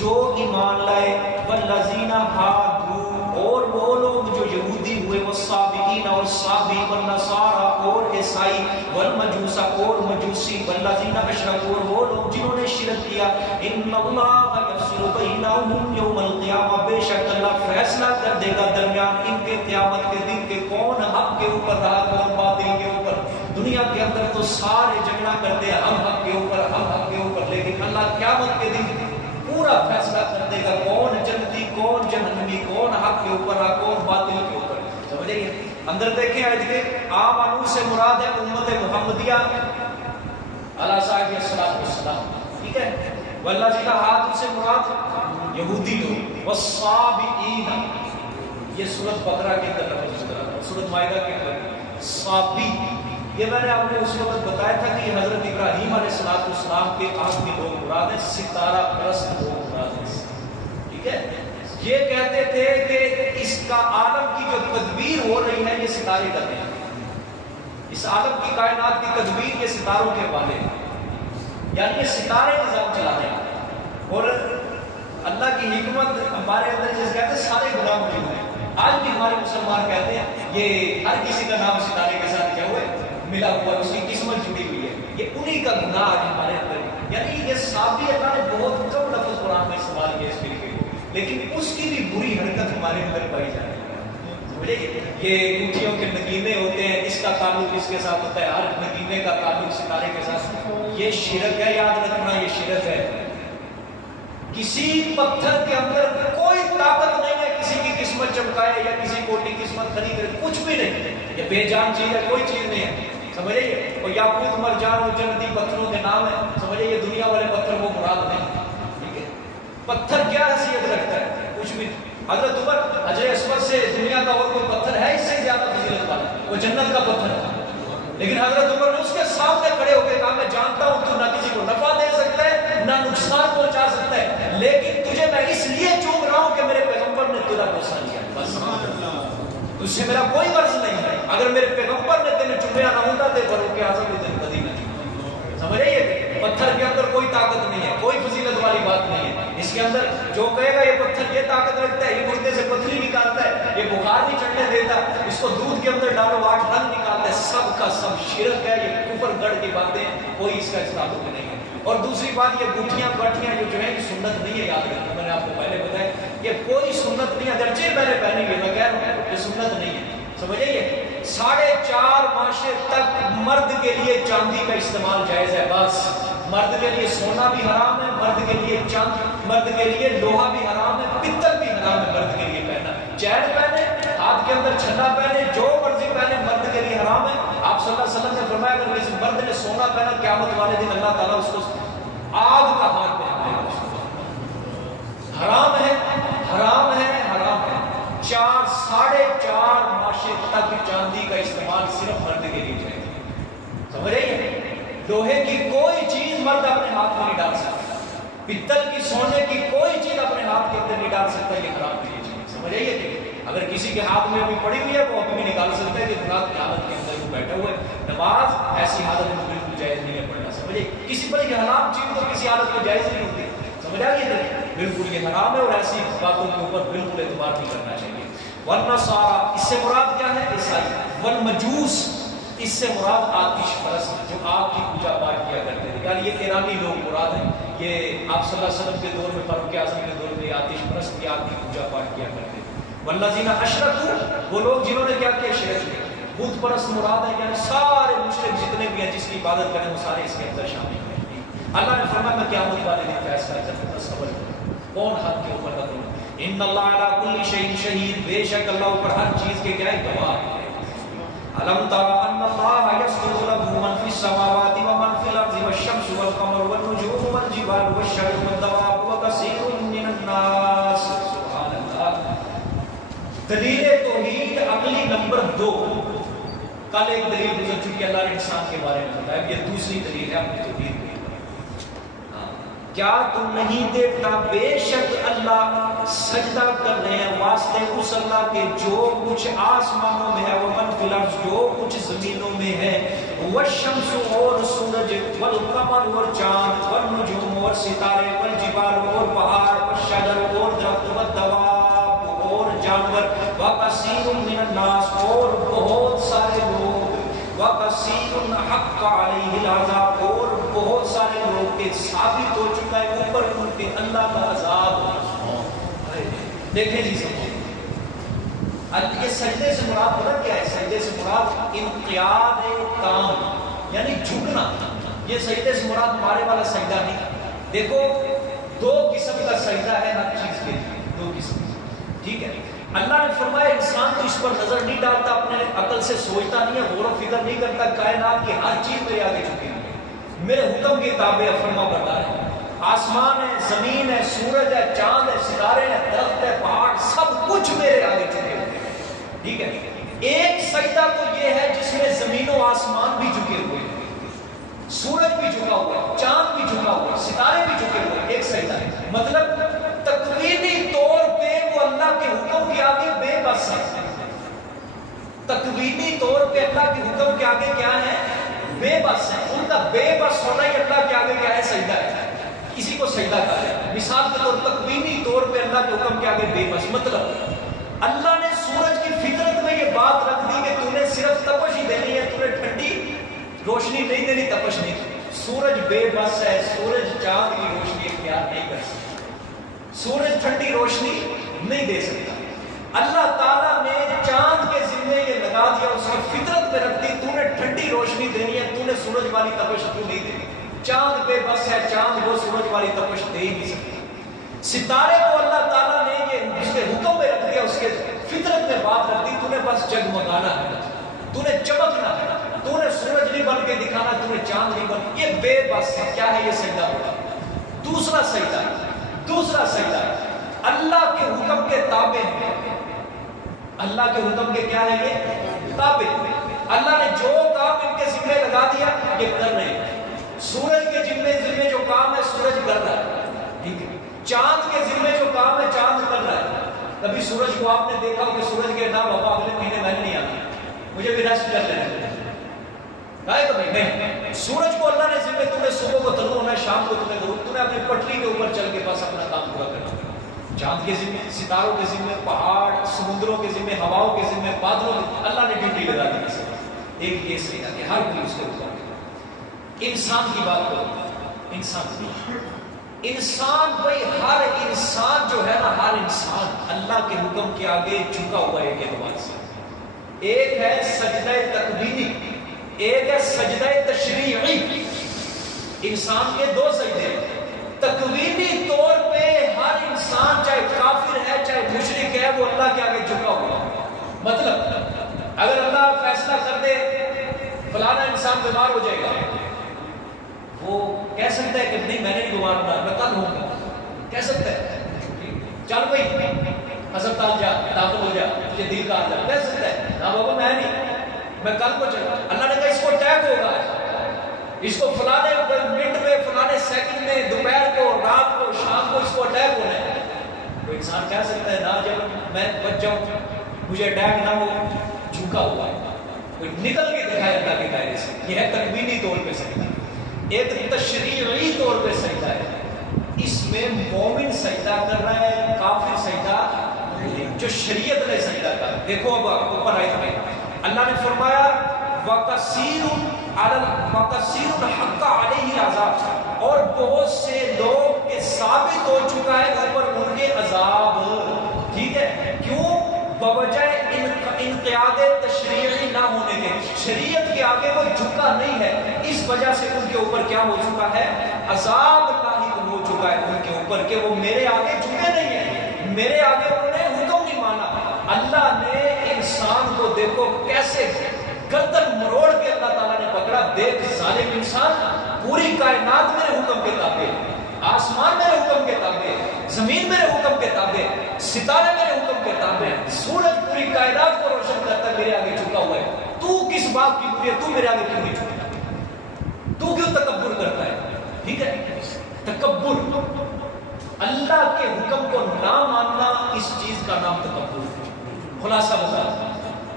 جو ایمان لائے، والذین ہادوا، اور وہ لوگ جو یہودی ہوئے، والصابئین اور صابی، والنصارى اور عیسائی، والمجوس اور مجوسی، والذین اشرکوا اور وہ لوگ جنہوں نے شرک کیا، ان اللہ بینہم یوم القیامہ، بے شک اللہ فیصلہ کر دے گا درمیان ان کے قیامت کے دن کے کون حق کے اوپر رہا کون باطل کے اوپر۔ دنیا کے اندر تو سارے جھگڑا کرتے ہیں ہم حق کے اوپر ہم حق کے اوپر، لیکن اللہ قیامت کے دن پورا فیصلہ کر دے گا کون جنتی کون جہنمی، کون حق کے اوپر رہا کون باطل کے اوپر۔ سمجھے گے؟ اندر دیکھیں آج کے آمنو سے مراد ہے امت محمدیہ علی صاحب السلام، ٹھیک ہے؟ والذین ہادوا سے مراد یہودی لوگ، والصابئین یہ سورۃ بقرہ کے اندر لفظ ذکر ہے، سورۃ مائدہ کے اندر صابی، یہ میں نے آپ کو اس وقت بتایا تھا کہ حضرت ابراہیم علیہ السلام کے آخری لوگ مراد ہیں، ستارہ پرست لوگ مراد ہیں، ٹھیک ہے؟ یہ کہتے تھے کہ اس کا عالم کی جو تدبیر ہو رہی ہے یہ ستارے کر رہے ہیں، اس عالم کی کائنات کی تدبیر یہ ستاروں کے والے ہیں، یعنی یہ ستارے نظام چلا رہے ہیں۔ اور اللہ کی حکمت ہمارے اندر جیسے کہتے ہیں سارے گناہ موجود ہیں، آج بھی ہمارے مسلمان کہتے ہیں یہ ہر کسی کا نام ستارے کے ساتھ کیا ہوا ہے ملا ہوا ہے، اس کی قسمت جڑی ہوئی ہے، یہ انہی کا گناہ آج ہمارے اندر، یعنی یہ صافی اللہ نے بہت کم لفظ قرآن میں استعمال کیا اس طریقے، لیکن اس کی بھی بری حرکت ہمارے اندر پائی جا رہی ہے۔ یہ انگلیوں کے نگینے ہوتے ہیں، اس کا تعلق اس کے ساتھ ہوتا ہے، ہر نگینے کا تعلق ستارے کے ساتھ، یہ شرک ہے، یاد رکھنا یہ شرک ہے۔ کسی پتھر کے اندر کوئی طاقت نہیں ہے کسی کی قسمت چمکائے یا کسی کو قسمت خریدے، کچھ بھی نہیں، یہ بے جان چیز ہے، کوئی چیز نہیں ہے، سمجھے؟ اور یاقوت مرجان اور جنتی پتھروں کے نام ہے، سمجھے؟ یہ دنیا والے پتھر وہ مراد نہیں، ٹھیک ہے؟ پتھر کیا حیثیت رکھتا ہے؟ کچھ بھی نہیں۔ حضرت عمر حجر اسود سے دنیا کا اور کوئی پتھر ہے اس سے زیادہ فضیلت والا، وہ جنت کا پتھر تھا، لیکن حضرت عمر نے اس کے سامنے کھڑے ہو کے کہا میں جانتا ہوں تو نہ کسی کو نفع دے سکتا ہے نہ نقصان پہنچا سکتا ہے، لیکن تجھے میں اس لیے چوم رہا ہوں کہ میرے پیغمبر نے تیرا بوسہ لیا، بس تجھ سے میرا کوئی غرض نہیں ہے، اگر میرے پیغمبر نے تیرے چومیا نہ ہوتا تو فاروق اعظم بھی تیرے کبھی نہیں۔ سمجھ رہیے؟ پتھر کے اندر کوئی طاقت نہیں ہے، کوئی فضیلت والی بات نہیں ہے، اس کے اندر جو کہے گا یہ پتھر یہ طاقت رکھتا ہے، یہ مردے سے پتھری نکالتا ہے، یہ بخار نہیں چڑھنے دیتا، اس کو دودھ کے اندر ڈالو 8 رنگ نکالتا ہے، سب کا سب شرک ہے، یہ کفر گڑھ کی باتیں، کوئی اس کا تعلق نہیں ہے۔ اور دوسری بات یہ گٹھیاں کٹھیاں جو ہیں سنت نہیں ہے، یاد رکھنا، میں نے آپ کو پہلے بتایا یہ کوئی سنت نہیں ہے، اگرچہ میں نے پہنی ہے، میں کہہ رہا ہوں یہ سنت نہیں ہے، سمجھے؟ یہ 4.5 ماشے تک مرد کے لیے چاندی کا استعمال جائز ہے، بس مرد کے لیے سونا بھی حرام ہے، مرد کے لیے مرد کے لیے لوہا بھی حرام ہے، پتل بھی حرام ہے مرد کے لیے پہننا، چین پہنے، ہاتھ کے اندر چھلا پہنے، جو مرضی پہنے، مرد کے لیے حرام ہے۔ آپ صلی اللہ علیہ وسلم نے فرمایا اگر کسی مرد نے سونا پہنا قیامت والے دن اللہ تعالیٰ اس کو آگ کا ہار پہنا دے گا، حرام ہے حرام ہے حرام ہے۔ 4.5 ماشے تک چاندی کا استعمال صرف مرد کے لیے جائے، سمجھ رہی ہے؟ لوہے کی کوئی چیز مرد اپنے ہاتھ میں نہیں ڈال سکتا، پتل کی سونے کی کوئی چیز اپنے ہاتھ کے اندر نہیں ڈال سکتا، یہ حرام کی چیز، سمجھ رہی ہے؟ اگر کسی کے ہاتھ میں ابھی پڑی ہوئی ہے وہ ابھی بھی نکال سکتا ہے کہ گناہ کی حالت کے اندر وہ بیٹھا ہوا ہے، نماز ایسی حالت میں بالکل جائز نہیں ہے پڑھنا، سمجھے؟ کسی پر یہ حرام چیز تو کسی حالت میں جائز نہیں ہوتی، سمجھ آئیے؟ بالکل یہ حرام ہے اور ایسی باتوں کے اوپر بالکل اعتبار نہیں کرنا چاہیے۔ والنصارى اس سے مراد کیا ہے؟ عیسائی، والمجوس اس سے مراد آتش پرست جو آگ کی پوجا پاٹ کیا کرتے تھے، یعنی یہ ایرانی لوگ مراد ہیں، یہ آپ صلی اللہ علیہ وسلم کے دور میں فاروق اعظم کے دور میں آتش پرست کی آگ کی پوجا پاٹ کیا کرتے تھے۔ والذین اشرکوا وہ لوگ جنہوں نے کیا کیا؟ شرک کیا، بت پرست مراد ہے، یعنی سارے مشرک جتنے بھی ہیں جس کی عبادت کریں وہ سارے اس کے اندر شامل ہیں۔ اللہ نے فرمایا میں قیامت والے دن فیصلہ کروں گا، صبر کرو کون حق کے اوپر رکھوں، ان اللہ علی کل شیء شہید، بے شک اللہ اوپر ہر چیز کے کیا ہے؟ گواہ ہے۔ الم تر ان اللہ یسجد له من فی السماوات ومن فی الارض والشمس والقمر والنجوم والجبال والشجر والدواب وکثیر من الناس۔ سبحان اللہ۔ دلیل توحید عقلی نمبر 2، کل ایک دلیل گزر چکی ہے، اللہ نے انسان کے بارے میں بتایا، یہ دوسری دلیل ہے اپنی توحید کی۔ کیا تم نہیں دیکھتا بے شک اللہ سجدہ کر رہے ہیں واسطے اس اللہ کے جو کچھ آسمانوں میں ہے، ومن فی الارض جو کچھ زمینوں میں ہے، والشمس اور سورج، والقمر اور چاند، والنجوم اور ستارے، والجبال اور پہاڑ، والشجر اور درخت، والدواب اور جانور، وکثیر من الناس اور بہت سارے لوگ، وکثیر حق علیہ العذاب اور بہت سارے لوگ کے ثابت ہو چکا ہے اوپر ان کے اللہ کا عذاب۔ دیکھیں جی سمجھیں، یہ سجدے سے مراد پتہ کیا ہے؟ سجدے سے مراد انقیاد کام یعنی جھکنا، یہ سجدے سے مراد ہمارے والا سجدہ نہیں۔ دیکھو دو قسم کا سجدہ ہے ہر چیز کے لیے، دو قسم، ٹھیک ہے؟ اللہ نے فرمایا انسان تو اس پر نظر نہیں ڈالتا، اپنے عقل سے سوچتا نہیں ہے، غور و فکر نہیں کرتا، کائنات کی ہر چیز میرے آگے جھکی ہوئی ہے، میرے حکم کی تابع فرما بردار ہے، آسمان ہے، زمین ہے، سورج ہے، چاند ہے، ستارے ہیں، درخت ہے، پہاڑ، سب کچھ میرے آگے جھکے ہوئے ہیں، ٹھیک ہے؟ ایک سجدہ تو یہ ہے جس میں زمین و آسمان بھی جھکے ہوئے ہیں، سورج بھی جھکا ہوا ہے، چاند بھی جھکا ہوا ہے، ستارے بھی جھکے ہوئے ہیں، ایک سجدہ ہے۔ مطلب تکوینی طور پہ وہ اللہ کے حکم کے آگے بے بس ہے، تکوینی طور پہ اللہ کے حکم کے آگے کیا ہے؟ بے بس ہے، ان کا بے بس ہونا ہی اللہ کے آگے کیا ہے؟ سجدہ ہے، اسی کو سجدہ کہا ہے۔ مثال کے طور تکوینی طور پہ اللہ کے حکم کے آگے بے بس، مطلب اللہ نے سورج کی فطرت میں یہ بات رکھ دی کہ تو نے صرف تپش ہی دینی ہے، تو نے ٹھنڈی روشنی نہیں دینی، تپش نہیں۔ سورج بے بس ہے، سورج چاند کی روشنی اختیار نہیں کر سکتا، سورج ٹھنڈی روشنی نہیں دے سکتا۔ اللہ تعالیٰ نے چاند کے ذمے یہ لگا دیا، اس کی فطرت میں رکھ دی، تو نے ٹھنڈی روشنی دینی ہے، تو نے سورج والی تپش تو نہیں دینی۔ چاند بے بس ہے، چاند وہ سورج والی تپش دے ہی نہیں سکتا۔ ستارے کو اللہ تعالیٰ نے یہ اس کے حکم میں رکھ دیا، اس کے فطرت میں بات رکھ دی، تو نے بس جگمگانا ہے، تو نے چمکنا ہے، تو نے سورج نہیں بن کے دکھانا، تو نے چاند نہیں بن، یہ بے بس ہے۔ کیا ہے یہ سجدہ ہوگا؟ دوسرا سجدہ، دوسرا سجدہ اللہ کے حکم کے تابع ہے، اللہ کے حکم کے کیا ہے؟ یہ تابع، اللہ نے جو کام ان کے ذمہ لگا دیا یہ کر رہے ہیں۔ سورج کے ذمہ جو کام ہے سورج کر رہا ہے، ٹھیک ہے؟ چاند کے ذمہ جو کام ہے چاند کر رہا ہے۔ کبھی سورج کو آپ نے دیکھا کہ سورج کے نام بابا اگلے مہینے میں نہیں آنا، مجھے بھی ریسٹ کر لینا ہے کبھی نہیں۔ سورج کو اللہ نے ذمہ، تم نے صبح کو طلوع ہونا ہے، شام کو تمہیں غروب، تمہیں اپنی پٹری کے اوپر چل کے بس اپنا کام پورا کرنا۔ چاند کے ذمہ، ستاروں کے ذمہ، پہاڑ، سمندروں کے ذمہ، ہواؤں کے ذمہ، بادلوں کے، اللہ نے ڈیوٹی لگا دی۔ ایک یہ سیدھا کہ ہر کوئی اس کے اوپر۔ انسان کی بات کرو، انسان بھائی ہر انسان جو ہے نا، ہر انسان اللہ کے حکم کے آگے جھکا ہوا ہے۔ ایک اعتبار سے ایک ہے سجدہ تکوینی، ایک ہے سجدہ تشریعی۔ انسان کے دو سجدے ہیں۔ تکوینی طور پہ ہر انسان چاہے کافر ہے چاہے مشرک ہے وہ اللہ کے آگے جھکا ہوا ہے۔ مطلب اگر اللہ فیصلہ کر دے فلانا انسان بیمار ہو جائے گا، وہ کہہ سکتا ہے کہ نہیں میں نے نہیں بیمار ہونا، میں کل ہوں گا، کہہ سکتا ہے چل بھائی ہسپتال جا، داخل ہو جا، تجھے دل کا آتا، کہہ سکتا ہے نہ بابا میں نہیں، میں کل کو چلا۔ اللہ نے کہا اس کو اٹیک ہوگا، اس کو فلانے منٹ میں، فلانے سیکنڈ میں، دوپہر کو، رات کو، شام کو اس کو اٹیک ہونا ہے۔ تو انسان کہہ سکتا ہے نہ جب میں بچ جاؤں مجھے اٹیک نہ ہو، جھکا ہوا ہے، کوئی نکل کے دکھائے اللہ کے دائرے سے۔ یہ ہے تکوینی طور پہ سجدہ۔ ایک تشریعی طور پہ سجدہ ہے، اس میں مومن سجدہ کر رہا ہے، کافر سجدہ جو شریعت نے سجدہ کر۔ دیکھو اب اوپر آیت میں اللہ نے فرمایا وَكَثِيرٌ حَقَّ عَلَيْهِ الْعَذَابُ، اور بہت سے لوگ کے ثابت ہو چکا ہے اوپر ان کے عذاب، ٹھیک ہے؟ کیوں؟ بوجہ انقیاد تشریعی نہ ہونے کے، شریعت کے آگے وہ جھکا نہیں ہے، اس وجہ سے ان کے اوپر کیا ہو چکا ہے؟ عذاب لاحق ہو چکا ہے ان کے اوپر کہ وہ میرے آگے جھکے نہیں ہیں، میرے آگے انہوں نے حکم نہیں مانا۔ اللہ نے انسان کو دیکھو کیسے گردن مروڑ کے اللہ تعالیٰ نے پکڑا، دیکھ ظالم انسان، پوری کائنات میرے حکم کے تابع، آسمان میرے حکم کے تابع، زمین میرے حکم کے تابع، ستارے میرے حکم کے تابع، سورج پوری کائنات کو روشن کرتا ہے، میرے آگے جھکا ہوا ہے، تو کس بات کی بری ہے؟ تو میرے آگے کیوں نہیں جھکتا؟ تو کیوں تکبر کرتا ہے؟ ٹھیک ہے، تکبر، اللہ کے حکم کو نہ ماننا، اس چیز کا نام تکبر۔ خلاصہ بتا،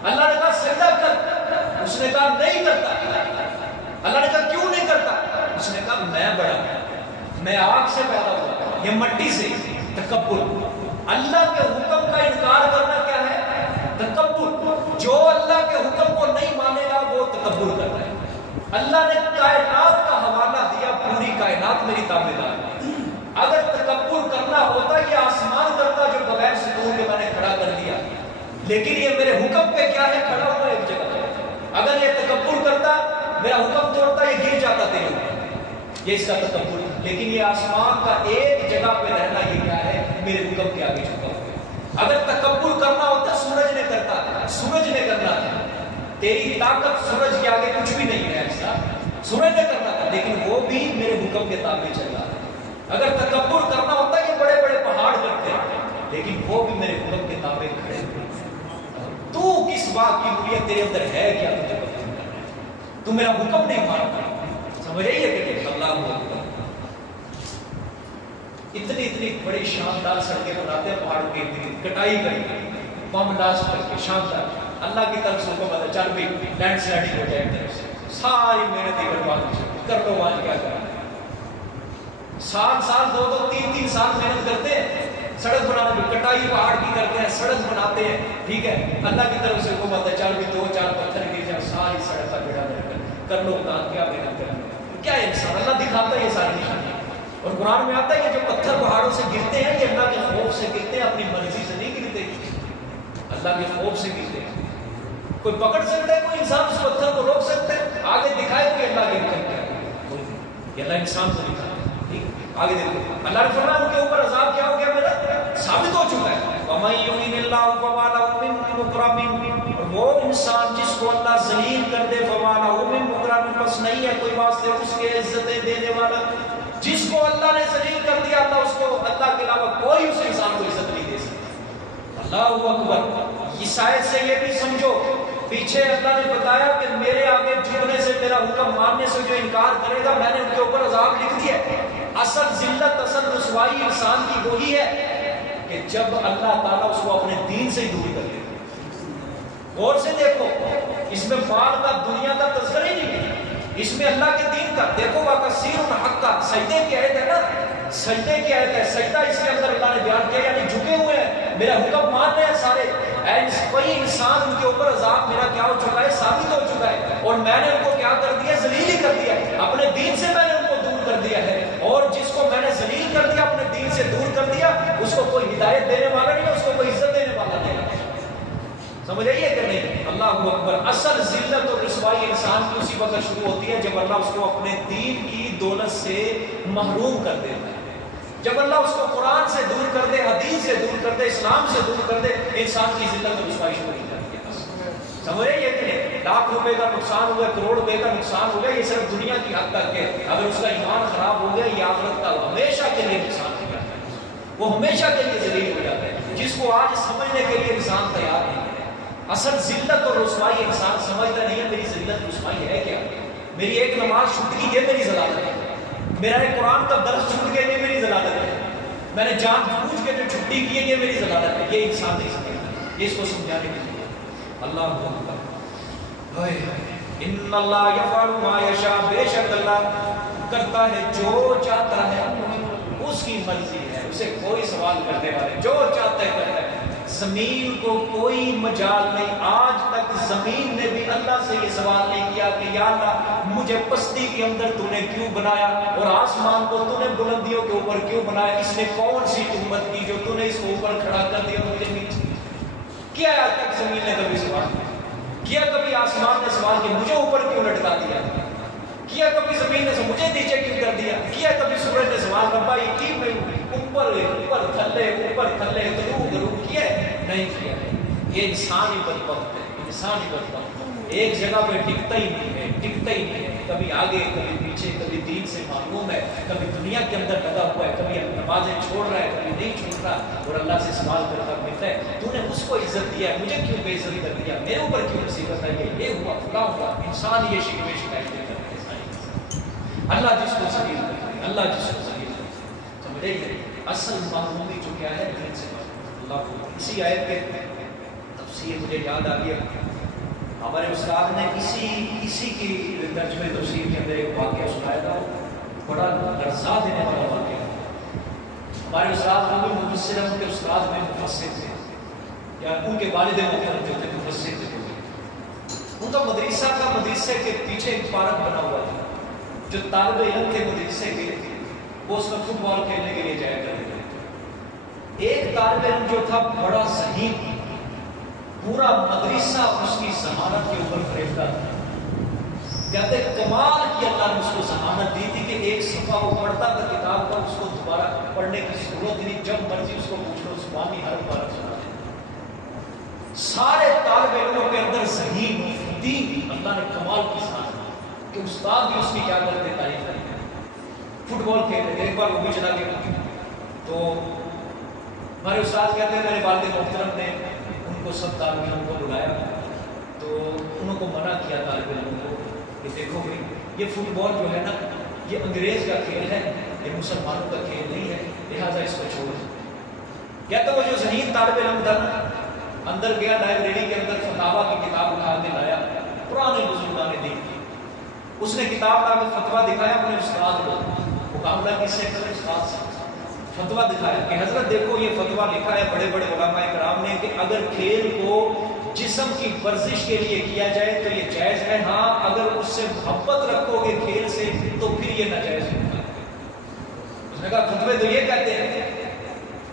اللہ نے کہا سجدہ کر، اس نے کہا نہیں کرتا۔ اللہ نے کہا کیوں نہیں کرتا؟ اس نے کہا میں بڑا ہوں، میں آگ سے پیدا ہوا، یہ مٹی سے، تکبر۔ اللہ کے حکم کا انکار کرنا کیا ہے؟ تکبر۔ جو اللہ کے حکم کو نہیں مانے گا وہ تکبر کر رہا ہے۔ اللہ نے کائنات کا حوالہ دیا، پوری کائنات میری تابعدار ہے۔ اگر تکبر کرنا ہوتا یہ آسمان کرتا جو بغیر ستون لیکن یہ میرے حکم پہ کیا ہے؟ کھڑا ہوا ایک جگہ پہ. اگر یہ تکبر کرتا، میرا حکم توڑتا، یہ گر جاتا تیرے اوپر، یہ اس کا تکبر. لیکن یہ آسمان کا ایک جگہ پہ رہنا، یہ کیا ہے؟ میرے حکم کے آگے جھکا ہوا ہے. اگر تکبر کرنا ہوتا سورج نے کرتا، سورج نے کرنا تھا. تیری طاقت سورج کے آگے کچھ بھی نہیں ہے ایسا، سورج نے کرنا تھا، لیکن وہ بھی میرے حکم کے تابع چل رہا ہے. اگر تکبر کرنا ہوتا یہ بڑے بڑے پہاڑ کرتے، لیکن وہ بھی میرے حکم کے تابع کھڑے ہوئے. تو کس بات کی بنیاد تیرے اندر ہے کیا تجھے پتہ نہیں؟ تو میرا حکم نہیں مانتا. سمجھ رہی ہے کہ اللہ اکبر. اتنی اتنی بڑی شاندار سڑکیں بناتے ہیں پہاڑوں کے ارد، کٹائی کری، بم بلاسٹ کر کے شاندار. اللہ کی طرف سے حکم آتا چل بھی لینڈ سلائڈنگ ہو جائے طرف سے. ساری محنت برباد ہو جائے. کر لو آج کیا کرنا. سال سال 2-3 سال محنت کرتے ہیں سڑک بنانے میں، کٹائی پہاڑ کی کرتے ہیں، سڑک بناتے ہیں، ٹھیک ہے. اللہ کی طرف سے حکم آتا ہے چل بھی 2-4 پتھر گر جائے، ساری سڑک کا بیڑا کر لو. کیا محنت کرنا، کیا انسان. اللہ دکھاتا ہے یہ ساری نشانی. اور قرآن میں آتا ہے یہ جو پتھر پہاڑوں سے گرتے ہیں یہ اللہ کے خوف سے گرتے ہیں، اپنی مرضی سے نہیں گرتے، اللہ کے خوف سے گرتے ہیں. کوئی پکڑ سکتا ہے کوئی انسان اس پتھر کو روک سکتا ہے؟ آگے دکھائے کہ اللہ کے حکم کیا ہے. یہ اللہ انسان کو دکھاتا ہے. آگے دیکھو اللہ نے فرمایا ان کے اوپر عذاب کیا ہو گیا میرا ثابت ہو چکا ہے. وَمَن يُهِنِ اللَّهُ فَمَا لَهُ مِن مُّكْرَمٍ. اور وہ انسان جس کو اللہ ذلیل کر دے، فَمَا لَهُ مِن مُّكْرَمٍ، پس نہیں ہے کوئی واسطے اس کے عزتیں دینے والا. جس کو اللہ نے ذلیل کر دیا، اللہ اس کو، اللہ کے علاوہ کوئی اس انسان کو عزت نہیں دے سکتا. اللہ اکبر. اس آیت سے یہ بھی سمجھو پیچھے اللہ نے بتایا کہ میرے آگے جھکنے سے، میرا حکم ماننے سے جو انکار کرے گا میں نے ان کے اوپر عذاب لکھ دیا. اصل ذلت، اصل رسوائی انسان کی وہی ہے کہ جب اللہ تعالیٰ اس کو اپنے دین سے دور کر دے. غور سے دیکھو، اس میں مال کا، دنیا کا تذکرہ ہی نہیں ہے، اس میں اللہ کے دین کا. دیکھو وَكَثِيرٌ حَقًّا، سجدے کی آیت ہے نا، سجدے کی آیت ہے. سجدہ اس کے اندر اللہ نے بیان کیا، یعنی جھکے ہوئے ہیں، میرا حکم مان رہے ہیں سارے. کوئی انسان ان کے اوپر عذاب میرا کیا ہو چکا ہے؟ ثابت ہو چکا ہے. اور میں نے ان کو کیا کر دیا؟ ذلیل ہی کر دیا. اپنے دین سے میں نے ان کو دور کر دیا ہے. اور جس کو میں نے ذلیل کر دیا، اپنے دین سے دور کر دیا، اس کو کوئی ہدایت دینے والا نہیں، اس کو کوئی عزت دینے والا نہیں. سمجھ آئیے کہ نہیں؟ اللہ اکبر. اصل ذلت اور رسوائی انسان کی اسی وقت شروع ہوتی ہے جب اللہ اس کو اپنے دین کی دولت سے محروم کر دیتا ہے. جب اللہ اس کو قرآن سے دور کر دے، حدیث سے دور کر دے، اسلام سے دور کر دے، انسان کی ذلت اور رسوائی شروع ہو جاتی ہے. سمجھ رہے یہ لاکھ روپے کا نقصان ہوا، کروڑ روپے کا نقصان ہو گیا، یہ صرف دنیا کی حد تک ہے. اگر اس کا ایمان خراب ہو گیا یہ آخرت کا ہمیشہ کے لیے نقصان ہو جاتا ہے، وہ ہمیشہ کے لیے ذلیل ہو جاتا ہے، جس کو آج سمجھنے کے لیے انسان تیار نہیں ہے. اصل ذلت اور رسوائی انسان سمجھتا نہیں ہے میری ذلت رسوائی ہے کیا. میری ایک نماز چھوٹ گئی یہ میری ضلالت ہے، میرا ایک قرآن کا درس چھوٹ گیا یہ میری ضلالت ہے، میں نے جان بوجھ کے جو چھٹی کی ہے یہ میری ضلالت ہے. یہ انسان نہیں سمجھتا، یہ اس کو سمجھانے کے لیے. اللہ اکبر. ان اللہ یفعل ما یشاء، بے شک اللہ کرتا ہے جو چاہتا ہے، اس کی مرضی ہے، اسے کوئی سوال کرنے والے، جو چاہتا ہے کرتا ہے. زمین کو کوئی مجال نہیں. آج تک زمین نے بھی اللہ سے یہ سوال نہیں کیا کہ یا اللہ مجھے پستی کے اندر تو نے کیوں بنایا، اور آسمان کو تو نے بلندیوں کے اوپر کیوں بنایا، اس نے کون سی تہمت کی جو تو نے اس کو اوپر کھڑا کر دیا مجھے نیچے کیا. آج تک زمین نے کبھی سوال کیا؟ کبھی آسمان نے سوال کیا مجھے اوپر کیوں لٹکا دیا؟ کیا کبھی زمین نے مجھے نیچے کیوں کر دیا؟ کیا کبھی سورج نے سوال ربا یہ کی میں اوپر اوپر تھلے غروب کیا؟ نہیں کیا. یہ انسان ہی بدبخت ہے، انسان ہی بدبخت ہے، ایک جگہ پہ ٹکتا ہی نہیں ہے، ٹکتا ہی نہیں ہے. کبھی آگے کبھی پیچھے، کبھی دین سے معلوم ہے، کبھی دنیا کے اندر لگا ہوا ہے، کبھی نمازیں چھوڑ رہا ہے، کبھی نہیں چھوڑ رہا، اور اللہ سے سوال کرتا ملتا ہے تو نے اس کو عزت دیا ہے، مجھے کیوں بے عزت کر دیا، میرے اوپر کیوں مصیبت ہے، یہ ہوا فلاں ہوا. انسان یہ شکوے شکایت دیتا ہے. اللہ جس کو ذلیل کرتا ہے، اللہ جس کو ذلیل کرتا ہے. سمجھ رہے اصل معلومی جو کیا ہے دین سے اللہ کو. اسی آیت کے تفسیر مجھے یاد آ گیا، ہمارے استاد نے اسی کی ترجمے تفسیر کے اندر ایک واقعہ سنایا تھا، بڑا لرزا دینے والا واقعہ. ہمارے استاد نبی مفسر ان کے استاد میں مفسر تھے، یا ان کے والد محترم جو تھے مفسر تھے. ان کا مدرسے کے پیچھے ایک پارک بنا ہوا تھا. جو طالب علم کے مدرسے کے وہ اس میں فٹ بال کھیلنے کے لیے جایا کرتے تھے. ایک طالب علم جو تھا بڑا ذہین، پورا مدرسہ اس کی ذہانت کے اوپر فریفتہ تھا. کہتے کمال کی اللہ نے اس کو ذہانت دی تھی کہ ایک صفحہ وہ پڑھتا تھا کتاب کا، اس کو دوبارہ پڑھنے کی ضرورت نہیں، جب مرضی اس کو پوچھ لو زبانی ہر بار سنا دے. سارے طالب علموں کے اندر ذہین دین اللہ نے کمال کی ذات دی کہ استاد بھی اس کی کیا کرتے تعریف کرتے. فٹ بال کھیلتے تھے، ایک بار وہ بھی چلا کے تو ہمارے استاد کہتے ہیں میرے والد محترم نے ان کو سب طالب علموں کو بلایا تو انہوں کو منع کیا طالب علموں کو کہ دیکھو بھائی یہ فٹ بال جو ہے نا یہ انگریز کا کھیل ہے، یہ مسلمانوں کا کھیل نہیں ہے، لہٰذا اس کو چھوڑ. کہتا وہ جو ذہین طالب علم تھا اندر گیا لائبریری کے اندر فتاوا کی کتاب اٹھا کے لایا، پرانے بزرگان نے دی. اس نے کتاب لا کے فتوا دکھایا اپنے استاد کو، مقابلہ کس سے کرے استاد سے. فتوا دکھایا کہ حضرت دیکھو یہ فتوا لکھا ہے بڑے بڑے علماء کرام نے کہ اگر کھیل کو جسم کی ورزش کے لیے کیا جائے تو یہ جائز ہے، ہاں اگر اس سے محبت رکھو گے کھیل سے تو پھر یہ ناجائز ہوگا. اس نے کہا فتوے تو یہ کہتے ہیں.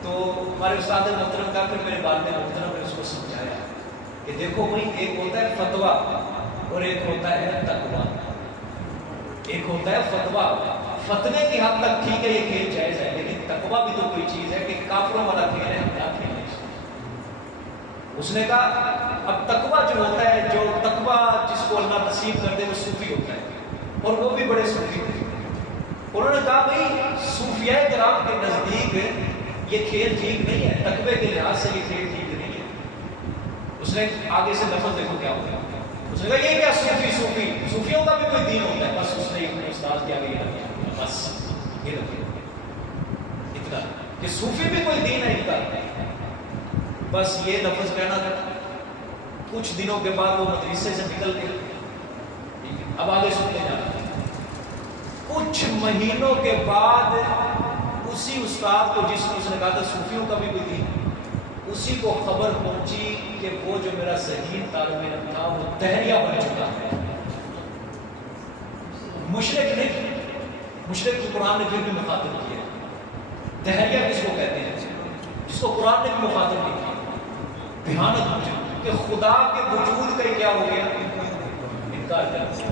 تو ہمارے استاد محترم کا پھر میرے والد محترم نے اس کو سمجھایا کہ دیکھو بھائی ایک ہوتا ہے فتوا اور ایک ہوتا ہے تقویٰ. ایک ہوتا ہے فتوا، فتوے کی حد تک ٹھیک ہے یہ کھیل جائز ہے، لیکن تقویٰ بھی تو کوئی چیز ہے کہ کافروں والا کھیل ہے ہم کیا کھیلیں. اس نے کہا اب تقویٰ جو ہوتا ہے، جو تقویٰ جس کو اللہ نصیب کر دے وہ صوفی ہوتا ہے، اور وہ بھی بڑے صوفی ہوتے ہیں. انہوں نے کہا بھائی صوفیاء کرام کے نزدیک یہ کھیل ٹھیک نہیں ہے، تقوی کے لحاظ سے یہ کھیل ٹھیک نہیں ہے. اس نے آگے سے لفظ دیکھو کیا ہوتا ہے. اس نے کہا یہ کیا صوفی صوفیوں کا بھی کوئی دین ہوتا ہے. بس اس نے اپنے استاد کے آگے یہ رکھ دیا، بس یہ رکھ دیا اتنا کہ صوفی بھی کوئی دین ہے ان کا. بس یہ لفظ کہنا تھا. کچھ دنوں کے بعد وہ مدرسے سے نکل گئے. اب آگے سنتے جانا. کچھ مہینوں کے بعد اسی استاد کو جس نے اس نے کہا تھا صوفیوں کا بھی کوئی دین، اسی کو خبر پہنچی کہ وہ جو میرا ذہین طالب علم تھا وہ دہریہ بن چکا ہے. مشرک نہیں، مشرک کو قرآن نے پھر بھی مخاطب کیا. دہریہ کس کو کہتے ہیں؟ جس کو قرآن نے بھی مخاطب نہیں کیا. بھیانک مجھے کہ خدا کے وجود کا کیا ہو گیا، انکار کر دیا.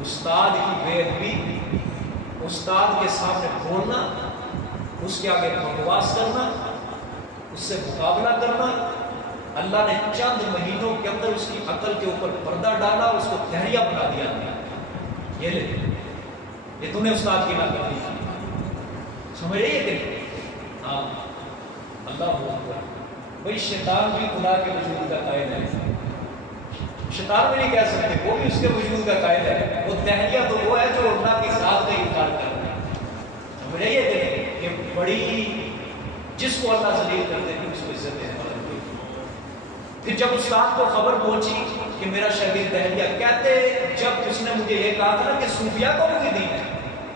استاد کی بے ادبی، استاد کے سامنے بولنا، اس کے آگے بکواس کرنا، اس سے مقابلہ کرنا. اللہ نے چند مہینوں کے اندر اس کی عقل کے اوپر پردہ ڈالا، اس کو دہریہ بنا دیا. یہ لے یہ تم نے استاد کی ناکامی کی. سمجھ رہی ہے کہ ہاں اللہ اکبر. بھائی شیطان بھی خدا کے وجود کا قائل ہے. شیطان بھی نہیں کہہ سکتے، وہ بھی اس کے وجود کا قائل ہے. وہ دہریہ تو وہ ہے جو اللہ کی ذات کا انکار کر رہا ہے. سمجھ رہی ہے کہ بڑی جس کو اللہ ذلیل کرتے ہیں اس کو عزت ہے. پھر جب استاد کو خبر پہنچی کہ میرا شاگرد دہریہ، کہتے جب اس نے مجھے یہ کہا تھا نا کہ صوفیاء کو بھی دین ہے،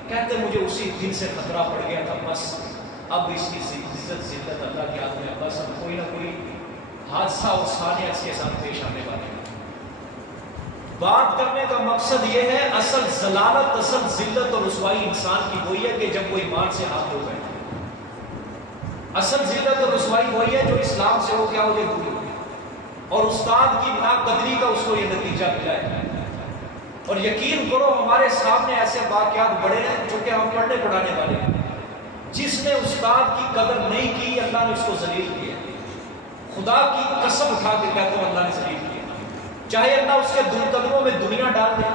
کہتے مجھے اسی دن سے خطرہ پڑ گیا تھا. بس اب اس کی عزت ذلت اللہ کے ہاتھ میں، بس اب کوئی نہ کوئی حادثہ اور سانیہ اس کے ساتھ پیش آنے والے ہیں. بات کرنے کا مقصد یہ ہے اصل ضلالت، اصل ذلت اور رسوائی انسان کی وہی ہے کہ جب وہ ایمان سے ہاتھ دھو گئے. اصل ذلت اور رسوائی وہی ہے جو اسلام سے ہو گیا ہو یہ دور، اور استاد کی ناقدری کا اس کو یہ نتیجہ ملا ہے. اور یقین کرو ہمارے سامنے ایسے واقعات بڑے ہیں جو کہ ہم پڑھنے پڑھانے والے ہیں. جس نے استاد کی قدر نہیں کی اللہ نے اس کو ذلیل کیا. خدا کی قسم اٹھا کے کہتا ہوں اللہ نے ذلیل کیا. چاہے اللہ اس کے قدموں میں دنیا ڈال دے،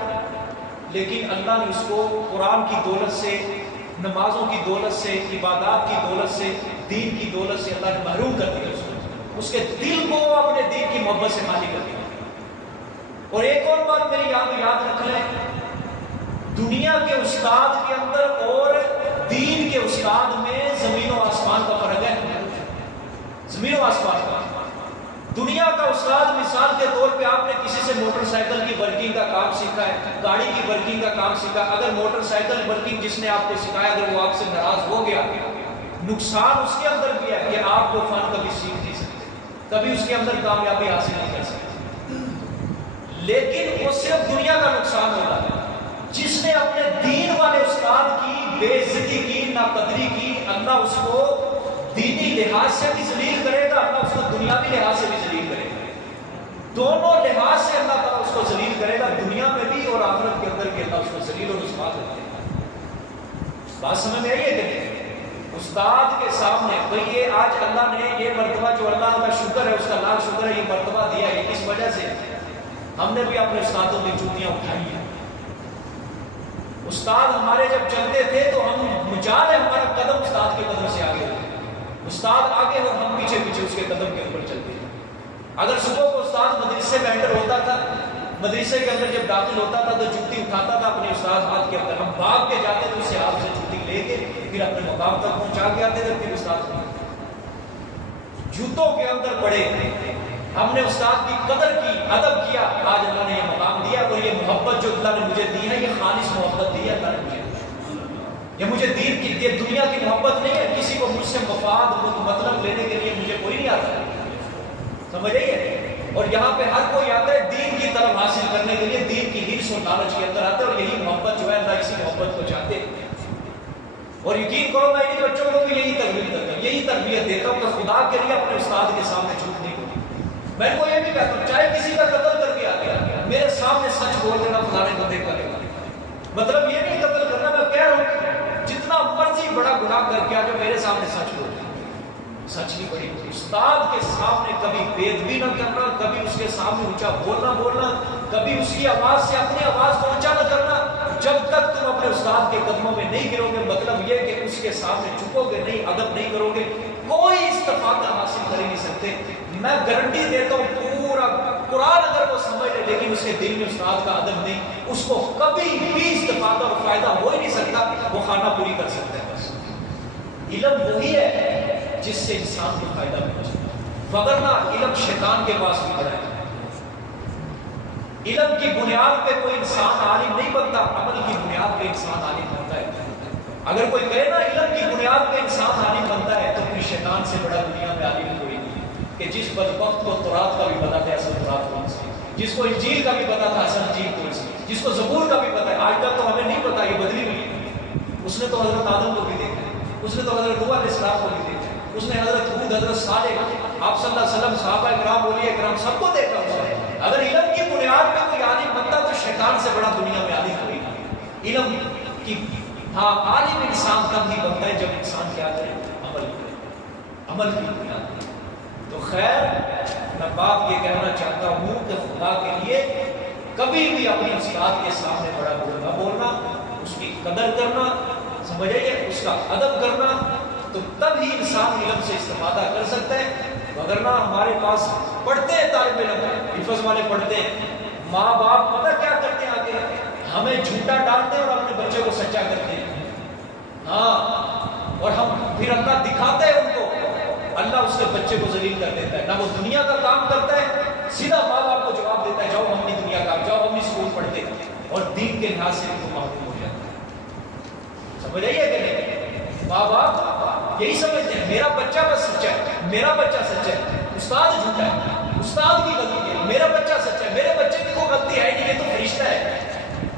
لیکن اللہ نے اس کو قرآن کی دولت سے، نمازوں کی دولت سے، عبادات کی دولت سے، دین کی دولت سے اللہ نے محروم کر دیا. اس کے دل کو اپنے دین کی محبت سے خالی کر دیا. اور ایک اور بات میری یاد رکھ لیں، دنیا کے استاد کے اندر اور دین کے استاد میں زمین و آسمان کا فرق ہے. زمین و آسمان کا. دنیا کا استاد مثال کے طور پہ آپ نے کسی سے موٹر سائیکل کی ورکنگ کا کام سیکھا ہے، گاڑی کی ورکنگ کا کام سیکھا. اگر موٹر سائیکل ورکنگ جس نے آپ کو سکھایا اگر وہ آپ سے ناراض ہو گیا، نقصان اس کے اندر بھی ہے کہ آپ وہ فن کبھی سیکھ نہیں سکتے، کبھی اس کے اندر کامیابی حاصل نہیں کر سکتے. لیکن وہ صرف دنیا کا نقصان ہوگا. جس نے اپنے دین والے استاد کی بے عزتی کی، ناقدری کی، اللہ اس کو دینی لحاظ سے بھی ذلیل کرے گا، اللہ اس کو دنیاوی لحاظ سے بھی ذلیل کرے گا، دونوں لحاظ سے اللہ تعالیٰ اس کو ذلیل کرے گا، دنیا میں بھی اور آخرت کے اندر بھی اللہ اس کو ذلیل اور رسوا کرے گا۔ بات سمجھ میں آئی ہے کہ نہیں؟ استاد کے سامنے بھئی یہ آج اللہ نے یہ مرتبہ جو اللہ کا شکر ہے، اس کا لاکھ شکر ہے، یہ مرتبہ دیا ہے، کس وجہ سے؟ ہم نے بھی اپنے استادوں کی چوٹیاں اٹھائی ہیں۔ استاد ہمارے جب چلتے تھے تو ہم مجال ہے ہمارا قدم استاد کے قدم سے آگے ہوتے، استاد آگے اور ہم پیچھے پیچھے اس کے قدم کے اوپر چلتے ہیں۔ اگر صبح کو استاد مدرسے میں انٹر ہوتا تھا، مدرسے کے اندر جب داخل ہوتا تھا تو جوتی اٹھاتا تھا اپنے استاد ہاتھ کے اندر، ہم بھاگ کے جاتے تھے، اسے ہاتھ سے جوتی لے کے پھر اپنے مقام تک پہنچا کے آتے تھے، پھر استاد کو جوتوں کے اندر پڑے۔ ہم نے استاد کی قدر کی، ادب کیا، آج اللہ نے یہ مقام دیا، اور یہ محبت جو اللہ نے مجھے دی ہے یہ خالص محبت دی ہے اللہ نے مجھے، یہ مجھے دین کی، یہ دنیا کی محبت نہیں ہے، کسی کو مجھ سے مفاد مطلب لینے کے لیے مجھے کوئی نہیں آتا، سمجھ رہی ہے؟ اور یہاں پہ ہر کوئی آتا ہے دین کی طرف حاصل کرنے کے لیے، دین کی ہرس اور لالچ کے اندر آتا ہے، اور یہی محبت جو ہے اللہ اسی محبت کو چاہتے ہیں۔ اور یقین کرو میں ان بچوں کو بھی یہی تربیت دیتا ہوں، یہی تربیت دیتا ہوں کہ خدا کے لیے اپنے استاد کے سامنے جھوٹ نہیں بولنا۔ میں ان کو یہ بھی کہتا ہوں چاہے کسی کا قتل کر کے آ گیا، میرے سامنے سچ بول دینا، فلانے بندے کرے گا، مطلب یہ نہیں قتل کرنا، میں کہہ رہا ہوں جتنا مرضی بڑا گناہ کر کے آ جو میرے سامنے سچ بول دینا، سچ نہیں بڑی۔ استاد کے سامنے کبھی بید بھی نہ کرنا، کبھی اس کے سامنے اونچا بولنا، کبھی اس کی آواز سے اپنی آواز کو اونچا نہ کرنا۔ جب تک تم اپنے استاد کے قدموں میں نہیں گرو گے، مطلب یہ کہ اس کے سامنے جھکو گے نہیں، ادب نہیں کرو گے، کوئی استفادہ حاصل کر ہی نہیں سکتے۔ میں گارنٹی دیتا ہوں پورا قرآن اگر وہ سمجھ لے لیکن اس کے دل میں استاد کا ادب نہیں، اس کو کبھی بھی استفادہ اور فائدہ ہو ہی نہیں سکتا، وہ خانہ پوری کر سکتا ہے بس۔ علم وہی ہے جس سے انسان کو فائدہ پہنچے، وگرنہ علم شیطان کے پاس بھی پڑا ہے۔ علم کی بنیاد پہ کوئی انسان عالم نہیں بنتا، عمل کی بنیاد پہ انسان عالم بنتا ہے۔ اگر کوئی کہے نا علم کی بنیاد پہ انسان عالم بنتا ہے تو پھر شیطان سے بڑا دنیا میں عالم کوئی نہیں کہ جس بدبخت کو تورات کا بھی پتا تھا اصل تورات کون سی، جس کو انجیل کا بھی پتا تھا اصل انجیل کون سی، جس کو زبور کا بھی پتا ہے۔ آج تک تو ہمیں نہیں پتا، یہ بدلی ہوئی ہے۔ اس نے تو حضرت آدم کو بھی دیکھا ہے، اس نے تو حضرت نوح علیہ السلام کو بھی دیکھا ہے، اس نے حضرت ہود، حضرت صالح، آپ صلی اللہ علیہ وسلم، صحابہ کرام، اولیاء کرام سب کو دیکھا اس نے۔ اگر علم کی بنیاد پہ کوئی عالم بنتا تو شیطان سے بڑا دنیا میں عالم کوئی نہیں۔ علم کی ہاں عالم انسان تب ہی بنتا ہے جب انسان کیا کرے، عمل کرے، عمل کی بنیاد پر۔ تو خیر میں بات یہ کہنا چاہتا ہوں کہ خدا کے لیے کبھی بھی اپنے استاد کے سامنے بڑا نہ بولنا، اس کی قدر کرنا، سمجھ آئیے، اس کا ادب کرنا، تو تب ہی انسان علم سے استفادہ کر سکتا ہے۔ وگرنہ ہمارے پاس پڑھتے ہیں طالب علم، حفظ والے پڑھتے ہیں، ماں باپ پتہ کیا کرتے ہیں آگے، ہمیں جھوٹا ڈالتے ہیں اور اپنے بچے کو سچا کرتے ہیں، ہاں، اور ہم پھر اللہ دکھاتے ہیں ان کو، اللہ اس کے بچے کو ذلیل کر دیتا ہے، نہ وہ دنیا کا کام کرتا ہے، سیدھا ماں باپ کو جواب دیتا ہے جاؤ ہم نے دنیا کا، جاؤ ہم اسکول پڑھتے، اور دین کے لحاظ سے ان کو معلوم ہو جاتا ہے۔ سمجھ آئیے کہ نہیں؟ ماں باپ یہی سمجھتے ہیں میرا بچہ بس سچا ہے، میرا بچہ سچا ہے، استاد جھوٹا ہے، استاد کی غلطی ہے، میرا بچہ سچا ہے، میرے بچے کی کوئی غلطی ہے نہیں، یہ تو فرشتہ ہے،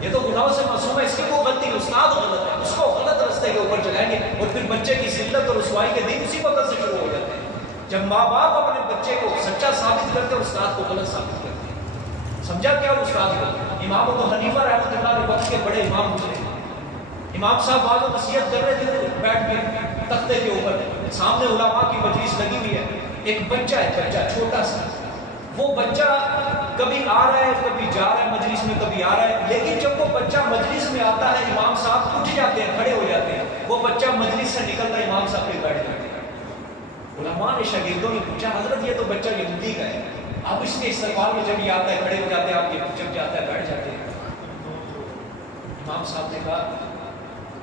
یہ تو گناہوں سے معصوم ہے، اس کی کوئی غلطی نہیں، استاد غلط ہے، اس کو غلط راستے کے اوپر چلائیں گے، اور پھر بچے کی ذلت اور رسوائی کے دن اسی وقت سے شروع ہو جاتے ہیں جب ماں باپ اپنے بچے کو سچا ثابت کرتے ہیں، استاد کو غلط ثابت کرتے ہیں۔ سمجھا کیا استاد کو؟ امام ابو حنیفہ رحمۃ اللہ علیہ وقت کے بڑے امام گزرے، امام صاحب بعض نصیحت کر رہے تھے بیٹھ کے تختے کے اوپر، سامنے علماء کی مجلس لگی ہوئی ہے، ایک بچہ ہے، بچہ چھوٹا سا، وہ بچہ کبھی آ رہا ہے کبھی جا رہا ہے مجلس میں، کبھی آ رہا ہے، لیکن جب وہ بچہ مجلس میں آتا ہے امام صاحب اٹھ جاتے ہیں، کھڑے ہو جاتے ہیں، وہ بچہ مجلس سے نکلتا ہے امام صاحب پہ بیٹھ جاتے ہیں۔ علماء نے شاگردوں نے پوچھا حضرت یہ تو بچہ یہودی کا ہے، اب اس کے استقبال میں جب یہ آتا ہے کھڑے ہو جاتے ہیں، آپ یہ جب جاتا ہے بیٹھ جاتے ہیں۔ امام صاحب نے کہا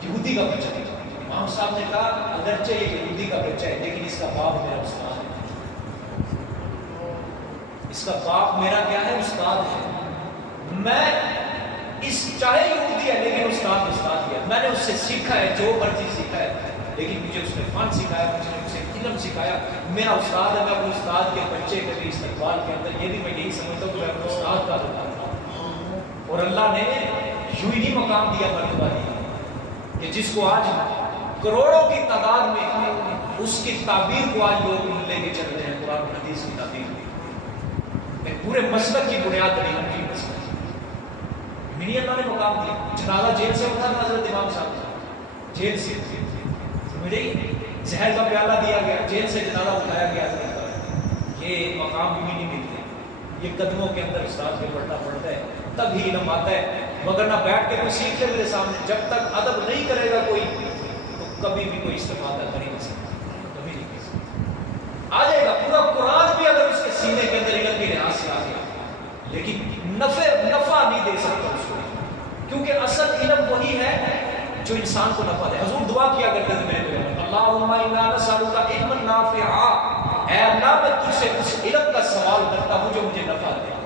یہودی کا بچہ ہے، امام صاحب نے کہا اگرچہ یہ یہودی کا بچہ ہے لیکن اس کا باپ میرا استاد ہے، اس کا باپ میرا کیا ہے، استاد ہے، میں اس چاہے یہودی ہے لیکن استاد ہے، میں نے اس سے سیکھا ہے جو مرضی سیکھا ہے، لیکن مجھے اس نے فن سکھایا، مجھے اسے علم سکھایا، میرا استاد ہے، میں اپنے استاد کے بچے کے بھی استقبال کے اندر یہ بھی میں یہی سمجھتا ہوں کہ میں اپنے استاد کا ہوتا، اور اللہ نے یوں ہی مقام دیا، مرتبہ دیا کہ جس کو آج کروڑوں کی تعداد میں اس کی تعبیر کو آج لوگ لے کے چل رہے ہیں، قرآن و حدیث کی تعبیر ایک پورے مسلک کی بنیاد بنی ہوئی مسلک منی اللہ نے مقام دیا. جنازہ جیل سے اٹھا تھا حضرت امام صاحب جیل سے، سمجھے زہر کا پیالہ دیا گیا، جیل سے جنازہ اٹھایا گیا. یہ مقام بھی نہیں ملتے، یہ قدموں کے اندر استاد کے پڑھنا پڑتا ہے تب ہی علم آتا ہے، مگر نہ بیٹھ کے کوئی سیکھ لے میرے سامنے. جب تک ادب نہیں کرے گا کوئی تو کبھی بھی کوئی استفادہ کر نہیں سکتا، کبھی نہیں کر سکتا. آ جائے گا پورا قرآن بھی اگر اس کے سینے کے اندر علم کی لحاظ سے آ گیا، لیکن نفع نہیں دے سکتا اس کو، کیونکہ اصل علم وہی ہے جو انسان کو نفع دے. حضور دعا کیا کرتے تھے میرے پیغمبر، اللہم انا نسألک علما نافعا، اے اللہ میں تجھ سے اس علم کا سوال کرتا ہوں جو مجھے نفع دے.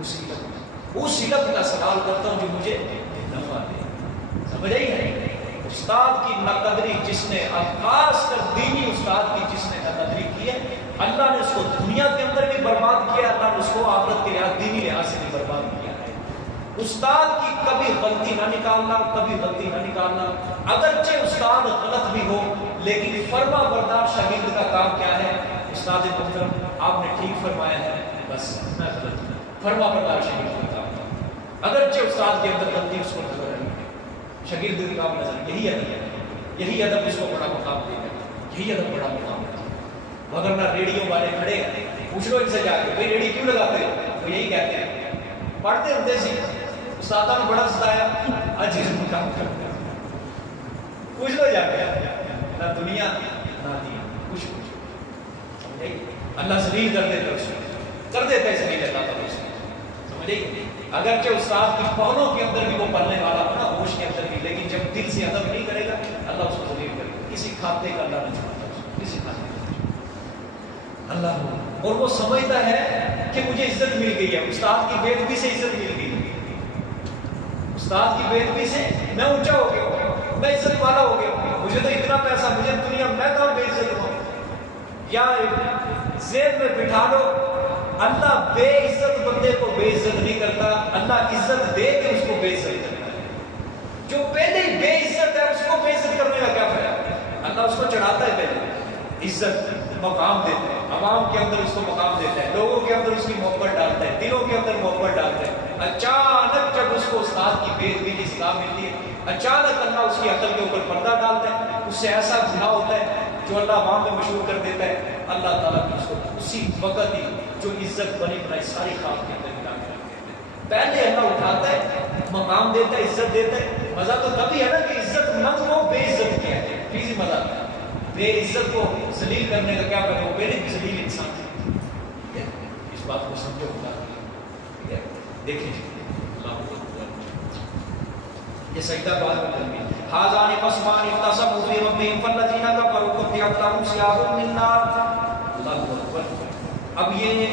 اس علم کا سوال کرتا ہوں جو مجھے نفع دے. سمجھ آئی ہے؟ استاد کی ناقدری جس نے، خاص کر دینی استاد کی جس نے ناقدری کی ہے، اللہ نے اس کو دنیا کے اندر بھی برباد کیا، اللہ نے اس کو آخرت کے لحاظ دینی لحاظ سے بھی برباد کیا ہے. استاد کی کبھی غلطی نہ نکالنا، کبھی غلطی نہ نکالنا. اگرچہ استاد غلط بھی ہو لیکن فرما بردار شاگرد کا کام کیا ہے؟ استاد محترم آپ نے ٹھیک فرمایا ہے، بس میں غلط ہوں. فرما بردار شاگرد کا کام، اگرچہ استاد کے اندر غلطی اس کو نظر آئی ہے، شاگرد کا کام نظر. یہی ادب ہے، یہی ادب اس کو بڑا مقام دے گا، یہی ادب بڑا مقام ہے. مگر نہ ریڈیو والے کھڑے ہیں، پوچھ لو ان سے جا کے بھائی ریڈی کیوں لگاتے ہو؟ وہ یہی کہتے ہیں پڑھتے ہوتے سی استادہ نے بڑا ستایا، آج اس میں کام کرتے ہیں. پوچھ لو جا کے، نہ دنیا نہ دین، کچھ اللہ ذلیل کر دیتا ہے، کر دیتا ہے ذلیل اللہ تعالیٰ اس کو. سمجھے؟ اگرچہ استاد کی پہنوں کے اندر بھی وہ پڑھنے والا ہو نا، ہوش کے اندر بھی، لیکن جب دل سے ادب نہیں کرے گا اللہ اس کو ذلیل کرے گا. کسی کھاتے کا اللہ نہیں چھوڑتا، کسی کھاتے اللہ. اور وہ سمجھتا ہے کہ مجھے عزت مل گئی ہے، استاد کی بے ادبی سے عزت مل گئی ہے، استاد کی بے ادبی سے میں اونچا ہو گیا ہوں، میں عزت والا ہو گیا ہوں، مجھے تو اتنا پیسہ، مجھے دنیا میں کہاں بے عزت ہوں. یا ذہن میں بٹھا لو، اللہ بے عزت بندے کو بے عزت نہیں کرتا، اللہ عزت دے کے اس کو بے عزت کرتا ہے. جو پہلے ہی بے عزت ہے اس کو بے عزت کرنے کا کیا فائدہ؟ اللہ اس کو چڑھاتا ہے، پہلے عزت مقام دیتا ہے، عوام کے اندر اس کو مقام دیتا ہے، لوگوں کے اندر اس کی محبت ڈالتا ہے، دلوں کے اندر محبت ڈالتا ہے. اچانک جب اس کو استاد کی بے ادبی کی سزا ملتی ہے، اچانک اللہ اس کی عقل کے اوپر پردہ ڈالتا ہے، اس سے ایسا گناہ ہوتا ہے جو اللہ عوام میں مشہور کر دیتا ہے. اللہ تعالیٰ کی اس کو اسی وقت ہی جو عزت بنی بنائی ساری خواب کے اندر ملا کر پہلے اللہ اٹھاتا ہے، مقام دیتا ہے، عزت دیتا ہے. مزہ تو تبھی ہے نا کہ عزت مند کو بے عزت کیا ہے، پلیز مزہ. بے عزت کو ذلیل کرنے کا کیا کرے؟ وہ پہلے بھی ذلیل انسان ہے. اس بات کو سمجھو خدا کی. دیکھیں یہ سجدہ بعد میں کریں گے. ہاذان قسمان اختصموا فی ربہم فالذین کفروا قطعت لہم ثیاب من نار. اللہ اکبر. اب یہ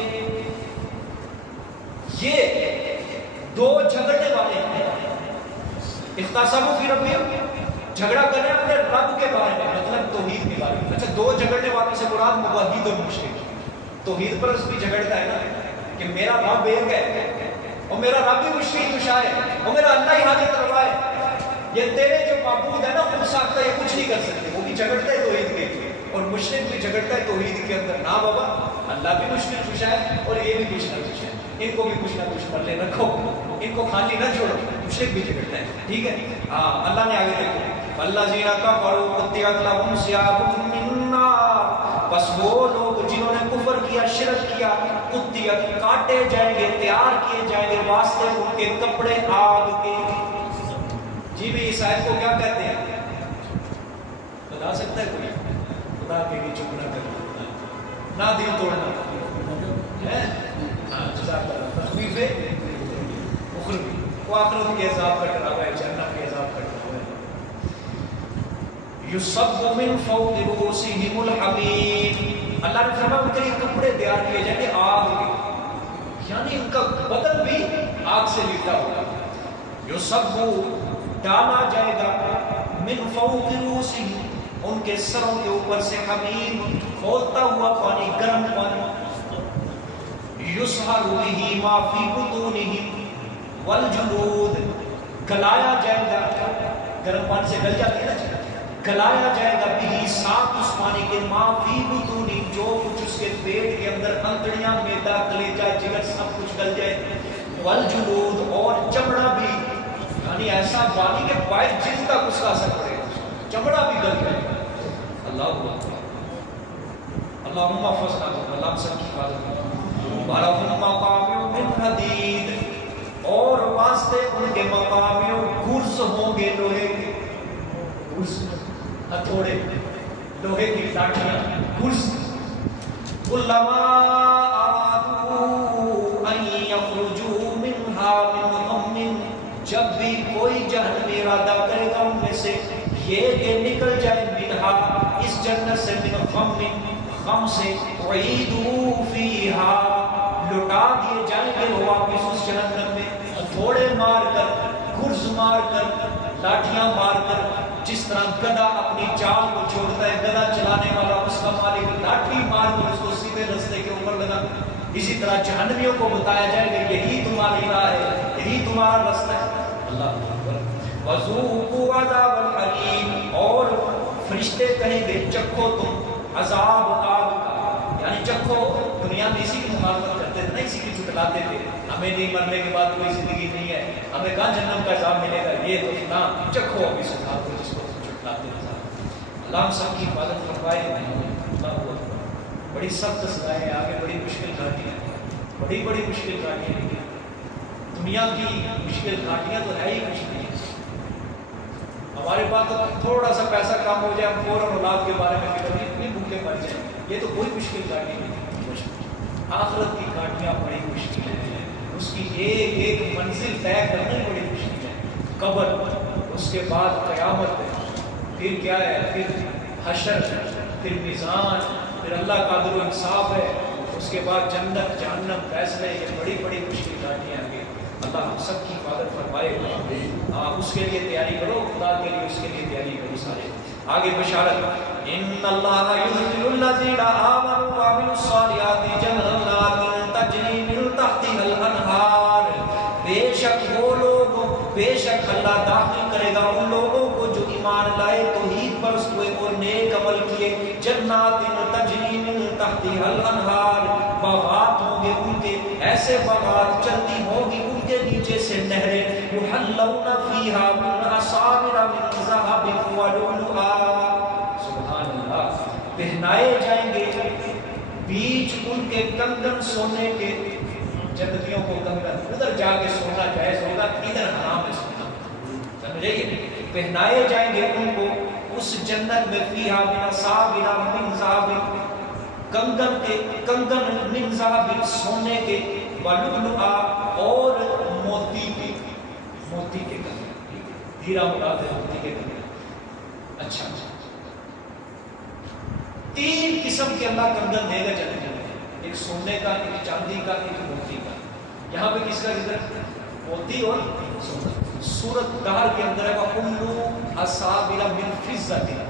دو جھگڑنے والے ہیں. اختصموا فی ربہم، جھگڑا کریں اپنے رب کے بارے میں، مطلب توحید کے بارے میں. اچھا، دو جھگڑنے والوں سے مراد موحد اور مشرک. توحید پر اس بھی جھگڑتا ہے نا کہ میرا رب ایک ہے اور میرا رب بھی مشرک کشا ہے اور میرا اللہ ہی حاجت روا ہے. یہ تیرے جو معبود ہے نا خود ساختہ، یہ کچھ نہیں کر سکتے. وہ بھی جھگڑتا ہے توحید کے اور مشرک بھی جھگڑتا ہے توحید کے اندر. نہ بابا، اللہ بھی مشرک کشا ہے اور یہ بھی کچھ نہ کچھ ہے. ان کو بھی کچھ نہ کچھ پلے رکھو، ان کو خالی نہ چھوڑو. مشرک بھی جھگڑتا ہے، ٹھیک ہے. ہاں، اللہ نے آگے دیکھو، الذین کفروا قطعت لہم ثیاب من نار. بس وہ لوگ جنہوں نے کفر کیا، شرک کیا، قطعت کاٹے جائیں گے، تیار کیے جائیں گے واسطے ان کے کپڑے آگ کے. جی بھی اس آیت کو کیا کہتے ہیں بتا سکتا ہے کوئی؟ خدا کے لیے چپ نہ کرنا، نہ دل توڑنا ہے. ہاں، جزاک اللہ. تخفیف اخروی، وہ آخرت کے عذاب کا ڈراوا ہے، جنت کے عذاب کا ڈراوا ہے. یصب من فوق رؤوسہم الحمیم. اللہ نے فرمایا ان کے لیے کپڑے تیار کیے جائیں گے آگ کے، یعنی ان کا بدن بھی آگ سے لپٹا ہوگا. یصب ڈالا جائے گا من فوق رؤوسہم، ان کے سروں کے اوپر سے، حمیم کھولتا ہوا پانی، گرم پانی. یسحر بہ ما فی بطونہم والجلود، گلایا جائے گا. گرم پانی سے گل جاتی ہے نا، گلایا جائے گا بھی ساتھ اس پانی کے ماں فی بطونی جو کچھ اس کے پیٹ کے اندر انتڑیاں میدا کلیجہ جگر سب کچھ گل جائے والجلود اور چمڑا بھی یعنی ایسا پانی کے پائے جلد تک اس کا اثر پڑے گا چمڑا بھی گل جائے گا اللہ اللہم حفظنا اللہ سب کی حفاظت بارہم مقامیوں من حدید اور واسطے ان کے مقامیوں گرز ہوں گے لوہے کے گرز ہتھوڑے لوہے کی لاٹھیاں گرز علماء آرادو ان یخرجو منہا من غم جب بھی کوئی جہنمی ارادہ کرے گا ان میں سے یہ کہ نکل جائے منہا اس جنت سے من غم سے وعیدو فیہا لٹا دیے جائیں گے وہ واپس اس جہنم میں تھوڑے مار کر گرز مار کر لاٹھیاں مار کر جس طرح گدھا اپنی چال کو چھوڑتا ہے گدھا چلانے والا اس کا مالک لاٹھی مار کر اس کو سیدھے رستے کے اوپر لگا اسی طرح جہنمیوں کو بتایا جائے گا یہی تمہاری راہ ہے یہی تمہارا راستہ ہے اللہ اکبر وذوقوا عذاب الحریم اور فرشتے کہیں گے چکھو تم عذاب آگ کا یعنی چکھو دنیا میں اسی کی مخالفت کرتے تھے نا اسی کی جھٹلاتے تھے ہمیں نہیں مرنے کے بعد کوئی زندگی نہیں ہے ہمیں کہاں جنم کا عذاب ملے گا یہ تو نا چکھو ابھی سکھا کو جس کو جھٹلاتے تھے اللہ ہم سب کی حفاظت فرمائے اللہ بڑی سخت سزائیں ہیں آگے بڑی مشکل گھاٹیاں بڑی بڑی مشکل گھاٹیاں دنیا کی مشکل گھاٹیاں تو ہے ہی کچھ نہیں ہمارے پاس تو تھوڑا سا پیسہ کم ہو جائے ہم فوراً اولاد کے بارے میں فکر نہیں اتنی بھوکے مر جائیں یہ تو کوئی مشکل گھاٹی نہیں آخرت کی گھاٹیاں بڑی مشکل ہیں اس کی ایک ایک منزل طے کرنا بڑی مشکل ہے قبر اس کے بعد قیامت پھر کیا ہے پھر حشر پھر میزان پھر اللہ کا عدل و انصاف ہے اس کے بعد جنت جہنم فیصلے یہ بڑی بڑی مشکل گھاٹیاں ہیں اللہ ہم سب کی حفاظت فرمائے اس کے لیے تیاری کرو خدا کے لیے اس کے لیے تیاری کرو سارے آگے بشارت ان اللہ یدخل الذین آمنوا وعملوا الصالحات جنات تجری من تحتها الانہار بے شک اللہ داخل کرے گا ان لوگوں کو جو ایمان لائے توحید پر ہوئے اور نیک عمل کیے جنات تجری من تحتها الانہار باغات ہوں گے ان کے ایسے باغات چلتی ہوں گی ان کے نیچے سے نہریں یحلون فیہا من اساور من ذهب ولؤلؤا سبحان اللہ پہنائے جائیں گے بیچ ان کے کنگن سونے کے جنتیوں کو کنگن ادھر جا کے سونا جائز ہوگا ادھر حرام ہے سونا سمجھے پہنائے جائیں گے ان کو اس جنت میں فیہا من اساور من ذهب کنگن من ذهب سونے کے ولؤلؤا اور موتی کے کنگن ہیرا مراد ہے موتی کے کنگن اچھا تین قسم کے اللہ کنگن دے گا جنت میں ایک سونے کا ایک چاندی کا ایک موتی کا یہاں پہ کس کا ذکر موتی اور سونا سورۃ دہر کے اندر ہے وَحُلُّوا أَسَاوِرَ مِن فِضَّةٍ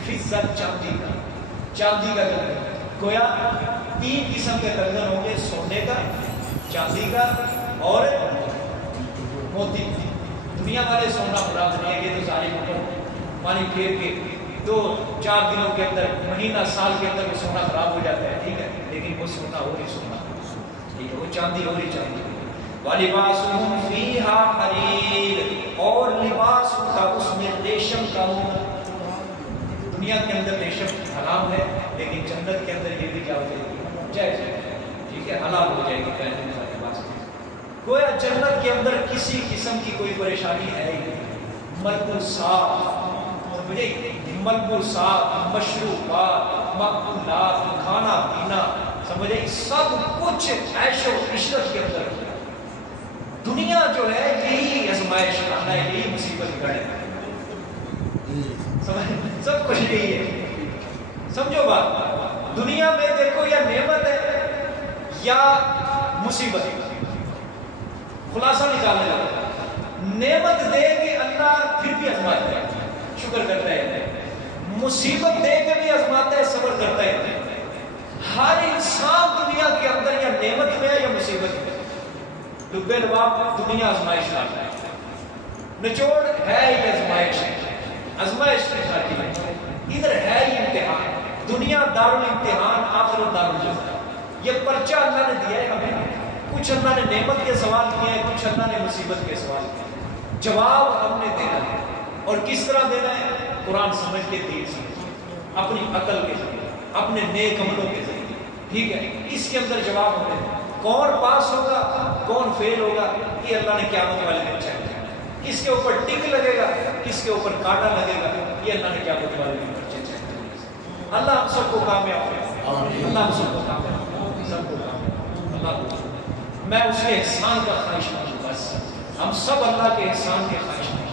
فضت چاندی کا کنگن گویا تین قسم کے کنگن ہوں گے سونے کا چاندی کا اور موتی دنیا والے سونا مراد نہیں ہے یہ تو ظالم ہوگا پانی پھیر کے 2-4 دنوں کے اندر مہینہ سال کے اندر وہ سونا خراب ہو جاتا ہے ٹھیک ہے لیکن وہ سونا ہو رہی سونا ٹھیک ہے وہ چاندی ہو رہی چاندی وَلِبَاسُهُمْ فِيهَا حَرِيرٌ اور لباس ان کا اس میں ریشم کا ہو دنیا کے اندر ریشم حرام ہے لیکن جنت کے اندر یہ بھی کیا ہو جائے گی ٹھیک ہے حلال ہو جائے گی پہننے کا لباس گویا جنت کے اندر کسی قسم کی کوئی پریشانی ہے ہی نہیں ملبوسات مشروبات مقبولات کھانا پینا سمجھے سب کچھ عیش و عشرت کے اندر دنیا جو ہے یہی آزمائش کرنا ہے یہی مصیبت گڑھ ہے سب کچھ یہی ہے سمجھو بات دنیا میں دیکھو یا نعمت ہے یا مصیبت خلاصہ نکالنے لگا نعمت دے کے اللہ پھر بھی آزماتا ہے شکر کرتا ہے مصیبت دے کے بھی آزماتا ہے صبر کرتا ہے ہر انسان دنیا کے اندر یا نعمت میں ہے یا مصیبت میں لبے لباب دنیا آزمائش لاتا ہے نچوڑ ہے یہ آزمائش ہے آزمائش کی خاطر ہے دارالامتحان آخرت دارالجزا. یہ پرچہ اللہ نے دیا ہے ہمیں. کچھ اللہ نے نعمت کے سوال کیے ہیں, کچھ اللہ نے مصیبت کے سوال کیے ہیں. جواب ہم نے دینا ہے. اور کس طرح دینا ہے؟ قرآن سمجھ کے, دین سمجھ کے, اپنی عقل کے ذریعے, اپنے نیک عملوں کے ذریعے. ٹھیک ہے, اس کے اندر جواب ہمیں. کون پاس ہوگا کون فیل ہوگا یہ اللہ نے قیامت والے دن چیک کرنا ہے. کس کے اوپر ٹک لگے گا کس کے اوپر کانٹا لگے گا یہ اللہ نے قیامت والے دن چیک کرنا ہے. اللہ ہم سب کو کامیاب کرے. اللہ ہم سب کو کامیاب کرے. سب کو کامیاب. اللہ کو میں اس کے احسان کا خواہش ہوں. بس ہم سب اللہ کے احسان کے خواہش ہیں.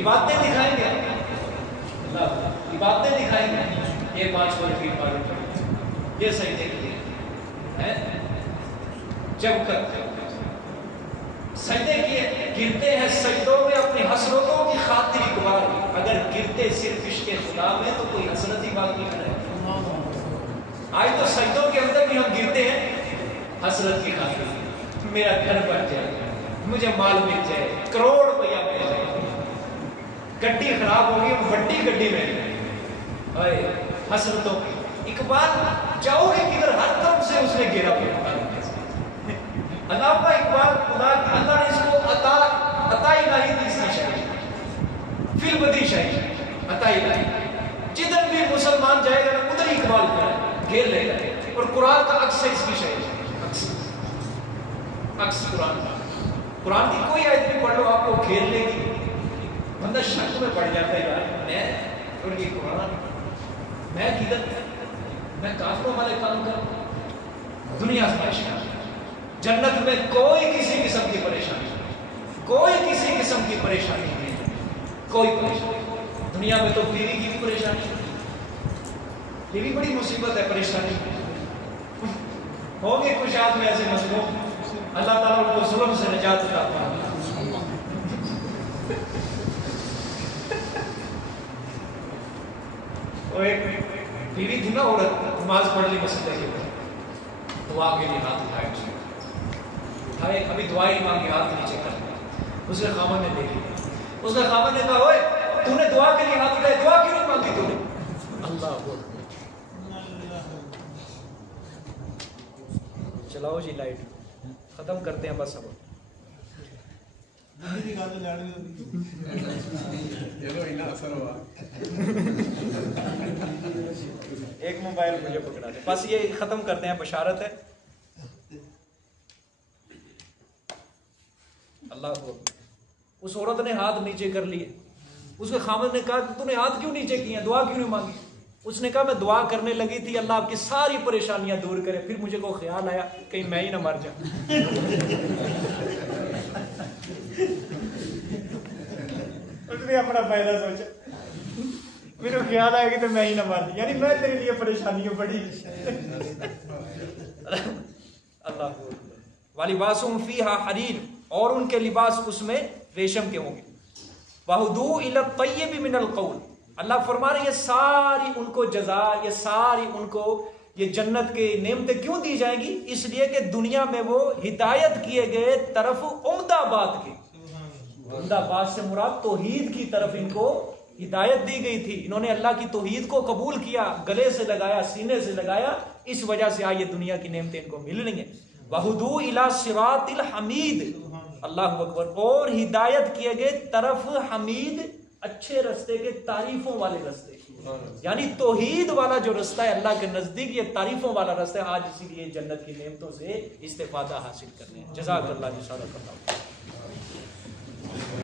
عبادتیں دکھائیں گے اللہ, عبادتیں دکھائیں گے. یہ 5 وقت کی عبادت یہ صحیح دیکھیے. جب سجدے کیے گرتے ہیں سجدوں میں اپنی حسرتوں کی خاطر اقبال. اگر گرتے صرف عشق خدا میں تو کوئی حسرت ہی باقی نہ رہے. آج تو سجدوں کے اندر بھی ہم گرتے ہیں حسرت کی خاطر. میرا گھر بن جائے, مجھے مال مل جائے, کروڑ روپیہ مل جائے, گڈی خراب ہوگی بڑی گڈی میں حسرتوں کی. اقبال جاؤ گے کدھر؟ ہر طرف سے اس نے گھیرا ہوا. علامہ اقبال خدا اللہ نے اس کو عطا الہی دی. اس کی شاعری فی البدی شاعری عطا الہی. جدھر بھی مسلمان جائے گا ادھر اقبال گھیر لے گا. اور قرآن کا عکس ہے اس کی شاعری. عکس قرآن کی کوئی آیت بھی پڑھ لو آپ کو گھیر لے گی. بندہ شک میں پڑ جاتا ہے یار میں اور یہ قرآن میں کدھر, میں کافروں والے کام کروں. دنیا آزمائش کا جنت میں کوئی کسی قسم کی پریشانی نہیں, کوئی کسی قسم کی پریشانی نہیں, کوئی پریشانی. دنیا میں تو بیوی کی بھی پریشانی ہے. یہ بھی بڑی مصیبت ہے, پریشانی. ہوں گے کچھ آدمی ایسے مظلوم, اللہ تعالیٰ ان کو ظلم سے نجات عطا فرمائے. وہ ایک بیوی تھی نا عورت, نماز پڑھ لی مسجد کے اندر, دعا کے لیے ہاتھ اٹھائے, ابھی دعا ہی مانگی, ہاتھ نیچے کر دیا. اس کے خامن نے دیکھ لیا. اس کے خامن نے کہا اوئے تو نے دعا کے لیے ہاتھ اٹھائے, دعا کیوں نہیں مانگی تو نے؟ اللہ چلاؤ جی لائٹ ختم کرتے ہیں بس. اب ایک موبائل مجھے پکڑا دے بس, یہ ختم کرتے ہیں. بشارت ہے اللہ کو. اس عورت نے ہاتھ نیچے کر لیے. اس کے خامد نے کہا تو نے ہاتھ کیوں نیچے کیے, دعا کیوں نہیں مانگی؟ اس نے کہا میں دعا کرنے لگی تھی اللہ آپ کی ساری پریشانیاں دور کرے, پھر مجھے کو خیال آیا کہیں میں ہی نہ مر جاؤں. اس نے اپنا فائدہ سوچا, میرے خیال آئے گا تو میں ہی نہ مر جاؤں, یعنی میں تیرے لیے پریشانیوں بڑی. اللہ وَلِبَاسُهُمْ فِيهَا حَرِيرٌ, اور ان کے لباس اس میں ریشم کے ہوں گے. وَهُدُوا إِلَى الطَّيِّبِ مِنَ الْقَوْلِ, اللہ فرما رہے یہ ساری ان کو جزا, یہ ساری ان کو یہ جنت کے نعمتیں کیوں دی جائیں گی؟ اس لیے کہ دنیا میں وہ ہدایت کیے گئے طرف عمدہ بات کی. عمدہ بات سے مراد توحید کی طرف ان کو ہدایت دی گئی تھی. انہوں نے اللہ کی توحید کو قبول کیا, گلے سے لگایا, سینے سے لگایا, اس وجہ سے آج یہ دنیا کی نعمتیں ان کو مل رہی ہیں. وَهُدُوا إِلَى صِرَاطِ الْحَمِيدِ, اللہ اکبر, اور ہدایت کیے گئے طرف حمید, اچھے رستے کے, تعریفوں والے رستے. یعنی توحید والا جو رستہ ہے اللہ کے نزدیک یہ تعریفوں والا رستہ ہے. آج اسی لیے جنت کی نعمتوں سے استفادہ حاصل کرنے. جزاک اللہ.